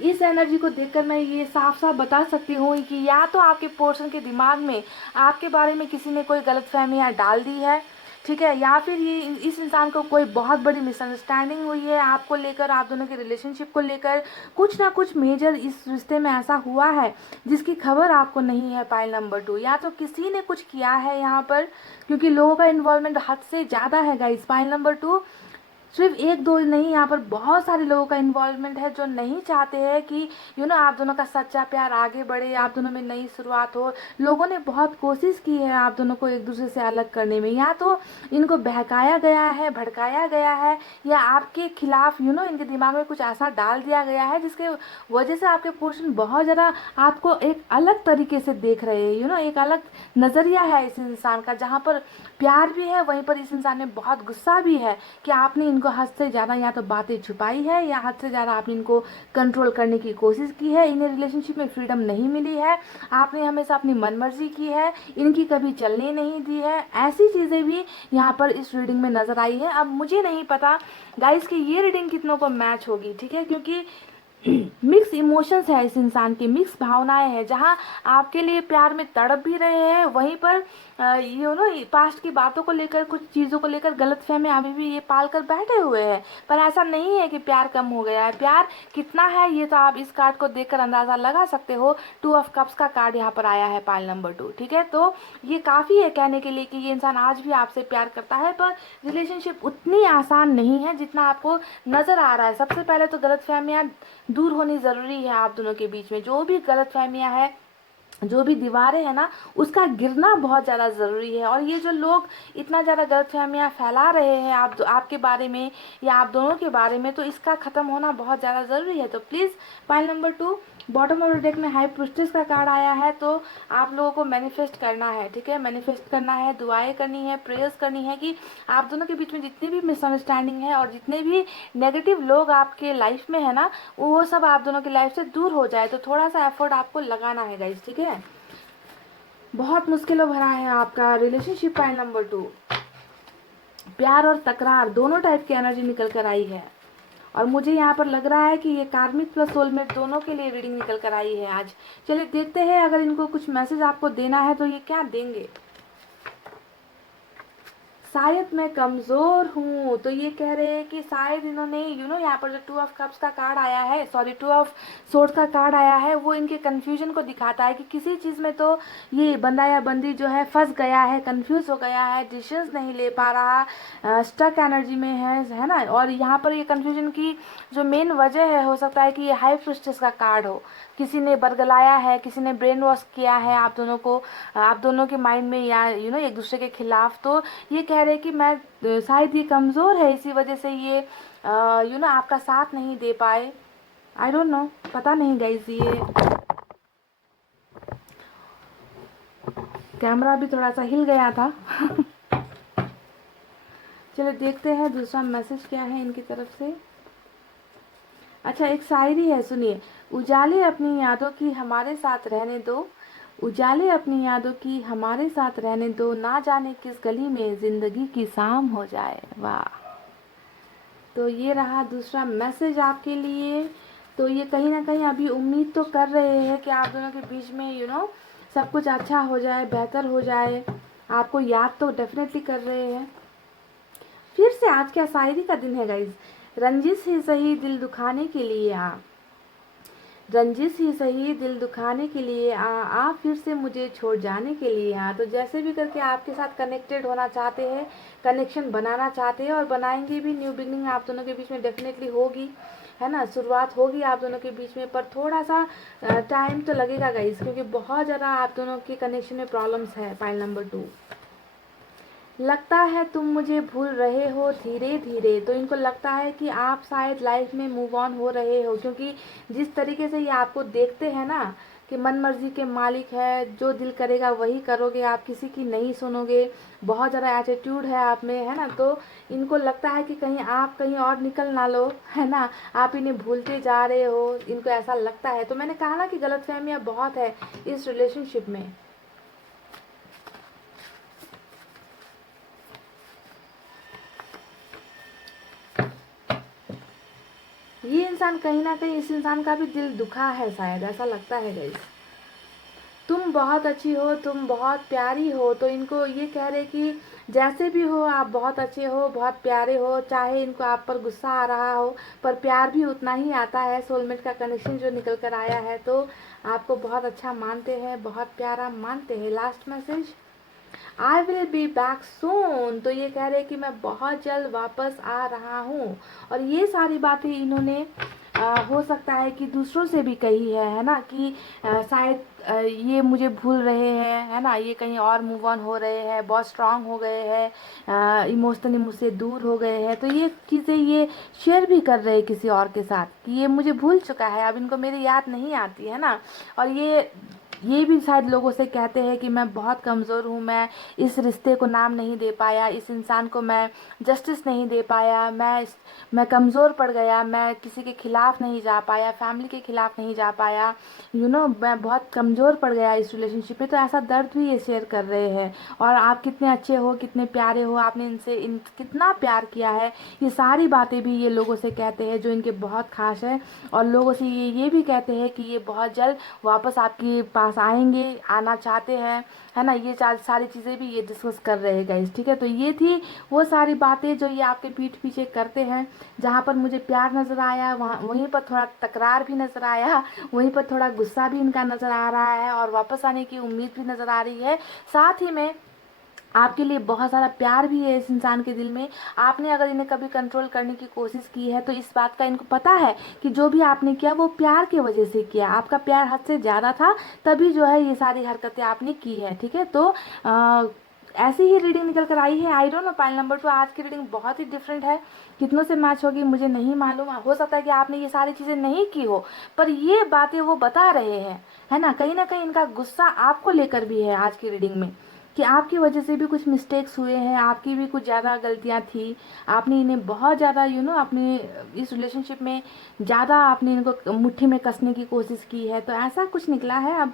इस एनर्जी को देखकर मैं ये साफ साफ बता सकती हूँ कि या तो आपके पर्सन के दिमाग में आपके बारे में किसी ने कोई गलतफहमियाँ डाल दी है, ठीक है, या फिर ये इस इंसान को कोई बहुत बड़ी मिसअंडरस्टैंडिंग हुई है आपको लेकर, आप दोनों के रिलेशनशिप को लेकर। कुछ ना कुछ मेजर इस रिश्ते में ऐसा हुआ है जिसकी खबर आपको नहीं है। पाइल नंबर 2, या तो किसी ने कुछ किया है यहाँ पर, क्योंकि लोगों का इन्वॉल्वमेंट हद से ज़्यादा है गाइस। पाइल नंबर 2, सिर्फ एक दो नहीं, यहाँ पर बहुत सारे लोगों का इन्वॉल्वमेंट है जो नहीं चाहते हैं कि आप दोनों का सच्चा प्यार आगे बढ़े, आप दोनों में नई शुरुआत हो। लोगों ने बहुत कोशिश की है आप दोनों को एक दूसरे से अलग करने में, या तो इनको बहकाया गया है, भड़काया गया है, या आपके खिलाफ इनके दिमाग में कुछ ऐसा डाल दिया गया है जिसके वजह से आपके पर्सन बहुत ज़्यादा आपको एक अलग तरीके से देख रहे हैं। एक अलग नज़रिया है इस इंसान का, जहाँ पर प्यार भी है वहीं पर इस इंसान में बहुत गुस्सा भी है कि आपने इनको हद से ज़्यादा या तो बातें छुपाई है, या हद से ज़्यादा आपने इनको कंट्रोल करने की कोशिश की है। इन्हें रिलेशनशिप में फ्रीडम नहीं मिली है, आपने हमेशा अपनी मनमर्जी की है, इनकी कभी चलने नहीं दी है। ऐसी चीज़ें भी यहाँ पर इस रीडिंग में नज़र आई है। अब मुझे नहीं पता गाइस कि ये रीडिंग कितनों को मैच होगी, ठीक है, क्योंकि मिक्स इमोशंस है इस इंसान की, मिक्स भावनाएं हैं, जहाँ आपके लिए प्यार में तड़प भी रहे हैं, वहीं पर पास्ट की बातों को लेकर, कुछ चीज़ों को लेकर गलतफहमी अभी भी ये पाल कर बैठे हुए हैं। पर ऐसा नहीं है कि प्यार कम हो गया है, प्यार कितना है ये तो आप इस कार्ड को देखकर अंदाज़ा लगा सकते हो। 2 ऑफ कप्स का कार्ड यहाँ पर आया है पाइल नंबर 2, ठीक है। तो ये काफ़ी है कहने के लिए कि ये इंसान आज भी आपसे प्यार करता है, पर रिलेशनशिप उतनी आसान नहीं है जितना आपको नज़र आ रहा है। सबसे पहले तो गलतफहमियाँ दूर होनी ज़रूरी है आप दोनों के बीच में, जो भी गलतफहमियाँ है, जो भी दीवारें हैं ना, उसका गिरना बहुत ज़्यादा ज़रूरी है। और ये जो लोग इतना ज़्यादा गलतफहमियाँ फैला रहे हैं आपके बारे में या आप दोनों के बारे में, तो इसका ख़त्म होना बहुत ज़्यादा ज़रूरी है। तो please pile number 2, bottom of the deck में हाई प्रिस्टेस का कार्ड आया है, तो आप लोगों को मैनिफेस्ट करना है, ठीक है, मैनिफेस्ट करना है, दुआएं करनी है, प्रेयर्स करनी है कि आप दोनों के बीच में जितनी भी मिसअंडरस्टैंडिंग है और जितने भी नेगेटिव लोग आपके लाइफ में है ना, वो सब आप दोनों की लाइफ से दूर हो जाए। तो थोड़ा सा एफर्ट आपको लगाना है गाइस, ठीक है। बहुत मुश्किलों भरा है आपका रिलेशनशिप। पाइल नंबर 2, प्यार और तकरार दोनों टाइप की एनर्जी निकल कर आई है, और मुझे यहाँ पर लग रहा है कि ये कार्मिक प्लस सोलमेट दोनों के लिए रीडिंग निकल कर आई है आज। चलिए देखते हैं अगर इनको कुछ मैसेज आपको देना है तो ये क्या देंगे। शायद मैं कमज़ोर हूँ, तो ये कह रहे हैं कि शायद इन्होंने यहाँ पर जो 2 ऑफ कप्स का कार्ड आया है, सॉरी 2 ऑफ सोर्ड्स का कार्ड आया है, वो इनके कन्फ्यूजन को दिखाता है कि किसी चीज़ में तो ये बंदा या बंदी जो है फंस गया है, कंफ्यूज हो गया है, डिसीजंस नहीं ले पा रहा, स्टक एनर्जी में है ना। और यहाँ पर ये कन्फ्यूजन की जो मेन वजह है, हो सकता है कि ये हाई प्रिस्टेस का कार्ड हो, किसी ने बरगलाया है, किसी ने ब्रेन वॉश किया है आप दोनों को, आप दोनों के माइंड में, या एक दूसरे के खिलाफ। तो ये कह रहे हैं कि मैं शायद ये कमज़ोर है, इसी वजह से ये आपका साथ नहीं दे पाए। आई डोंट नो, पता नहीं गाइस। ये कैमरा भी थोड़ा सा हिल गया था। चलो देखते हैं दूसरा मैसेज क्या है इनकी तरफ से। अच्छा, एक शायरी है, सुनिए। उजाले अपनी यादों की हमारे साथ रहने दो, उजाले अपनी यादों की हमारे साथ रहने दो, ना जाने किस गली में जिंदगी की शाम हो जाए। वाह। तो ये रहा दूसरा मैसेज आपके लिए। तो ये कहीं ना कहीं अभी उम्मीद तो कर रहे हैं कि आप दोनों के बीच में सब कुछ अच्छा हो जाए, बेहतर हो जाए। आपको याद तो डेफिनेटली कर रहे हैं। फिर से आज क्या शायरी का दिन है गाइज। रंजिश ही सही दिल दुखाने के लिए आ, रंजिश ही सही दिल दुखाने के लिए आ फिर से मुझे छोड़ जाने के लिए आ। तो जैसे भी करके आपके साथ कनेक्टेड होना चाहते हैं, कनेक्शन बनाना चाहते हैं, और बनाएंगे भी। न्यू बिगनिंग आप दोनों के बीच में डेफिनेटली होगी, है ना, शुरुआत होगी आप दोनों के बीच में। पर थोड़ा सा टाइम तो लगेगा गाइस, क्योंकि बहुत ज़्यादा आप दोनों के कनेक्शन में प्रॉब्लम्स है। पाइल नंबर 2, लगता है तुम मुझे भूल रहे हो धीरे धीरे। तो इनको लगता है कि आप शायद लाइफ में मूव ऑन हो रहे हो, क्योंकि जिस तरीके से ये आपको देखते हैं ना कि मन मर्जी के मालिक है, जो दिल करेगा वही करोगे, आप किसी की नहीं सुनोगे, बहुत ज़्यादा एटीट्यूड है आप में, है ना। तो इनको लगता है कि कहीं आप कहीं और निकल ना लो, है ना, आप इन्हें भूलते जा रहे हो, इनको ऐसा लगता है। तो मैंने कहा ना कि गलतफहमियाँ बहुत है इस रिलेशनशिप में। ये इंसान कहीं ना कहीं, इस इंसान का भी दिल दुखा है शायद, ऐसा लगता है गाइस। तुम बहुत अच्छी हो, तुम बहुत प्यारी हो। तो इनको ये कह रहे कि जैसे भी हो आप बहुत अच्छे हो, बहुत प्यारे हो। चाहे इनको आप पर गुस्सा आ रहा हो, पर प्यार भी उतना ही आता है। सोलमेट का कनेक्शन जो निकल कर आया है, तो आपको बहुत अच्छा मानते हैं, बहुत प्यारा मानते हैं। Last message, I will be back soon. तो ये कह रहे हैं कि मैं बहुत जल्द वापस आ रहा हूँ। और ये सारी बातें इन्होंने हो सकता है कि दूसरों से भी कही है ना, कि शायद ये मुझे भूल रहे हैं, है ना, ये कहीं और मूव ऑन हो रहे हैं, बहुत स्ट्रांग हो गए हैं, इमोशनली मुझसे दूर हो गए हैं। तो ये चीज़ें ये शेयर भी कर रहे हैं किसी और के साथ कि ये मुझे भूल चुका है, अब इनको मेरी याद नहीं आती है ना। और ये भी शायद लोगों से कहते हैं कि मैं बहुत कमज़ोर हूँ, मैं इस रिश्ते को नाम नहीं दे पाया, इस इंसान को मैं जस्टिस नहीं दे पाया, मैं कमज़ोर पड़ गया, मैं किसी के खिलाफ़ नहीं जा पाया, फैमिली के खिलाफ़ नहीं जा पाया, मैं बहुत कमज़ोर पड़ गया इस रिलेशनशिप में। तो ऐसा दर्द भी ये शेयर कर रहे हैं। और आप कितने अच्छे हो, कितने प्यारे हो, आपने कितना प्यार किया है, ये सारी बातें भी ये लोगों से कहते हैं जो इनके बहुत खास है। और लोगों से ये भी कहते हैं कि ये बहुत जल्द वापस आपके पास आएंगे, आना चाहते हैं, है ना। ये सारी चीज़ें भी ये डिस्कस कर रहे हैं गाइस, ठीक है। तो ये थी वो सारी बातें जो ये आपके पीठ पीछे करते हैं। जहाँ पर मुझे प्यार नज़र आया, वहीं पर थोड़ा तकरार भी नज़र आया, वहीं पर थोड़ा गुस्सा भी इनका नज़र आ रहा है, और वापस आने की उम्मीद भी नज़र आ रही है। साथ ही में आपके लिए बहुत सारा प्यार भी है इस इंसान के दिल में। आपने अगर इन्हें कभी कंट्रोल करने की कोशिश की है, तो इस बात का इनको पता है कि जो भी आपने किया वो प्यार की वजह से किया, आपका प्यार हद से ज़्यादा था, तभी जो है ये सारी हरकतें आपने की है, ठीक है। तो ऐसी ही रीडिंग निकल कर आई है। I don't know pile number 2, आज की रीडिंग बहुत ही डिफरेंट है। कितनों से मैच होगी मुझे नहीं मालूम, हो सकता है कि आपने ये सारी चीज़ें नहीं की हो, पर ये बातें वो बता रहे हैं, है ना कहीं इनका गुस्सा आपको लेकर भी है आज की रीडिंग में, कि आपकी वजह से भी कुछ मिस्टेक्स हुए हैं, आपकी भी कुछ ज़्यादा गलतियां थी। आपने इन्हें बहुत ज़्यादा अपने इस रिलेशनशिप में ज़्यादा आपने इनको मुट्ठी में कसने की कोशिश की है। तो ऐसा कुछ निकला है। अब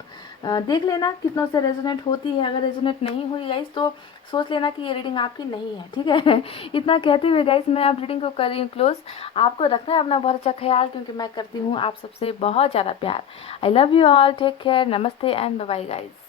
देख लेना कितनों से रेजोनेट होती है। अगर रेजोनेट नहीं हुई गाइस, तो सोच लेना कि ये रीडिंग आपकी नहीं है, ठीक है। इतना कहते हुए गाइस मैं अब रीडिंग को कर रही हूँ क्लोज। आपको रखना है अपना बहुत अच्छा ख्याल, क्योंकि मैं करती हूँ आप सबसे बहुत ज़्यादा प्यार। I love you all, take care, नमस्ते एंड बाय बाय गाइस।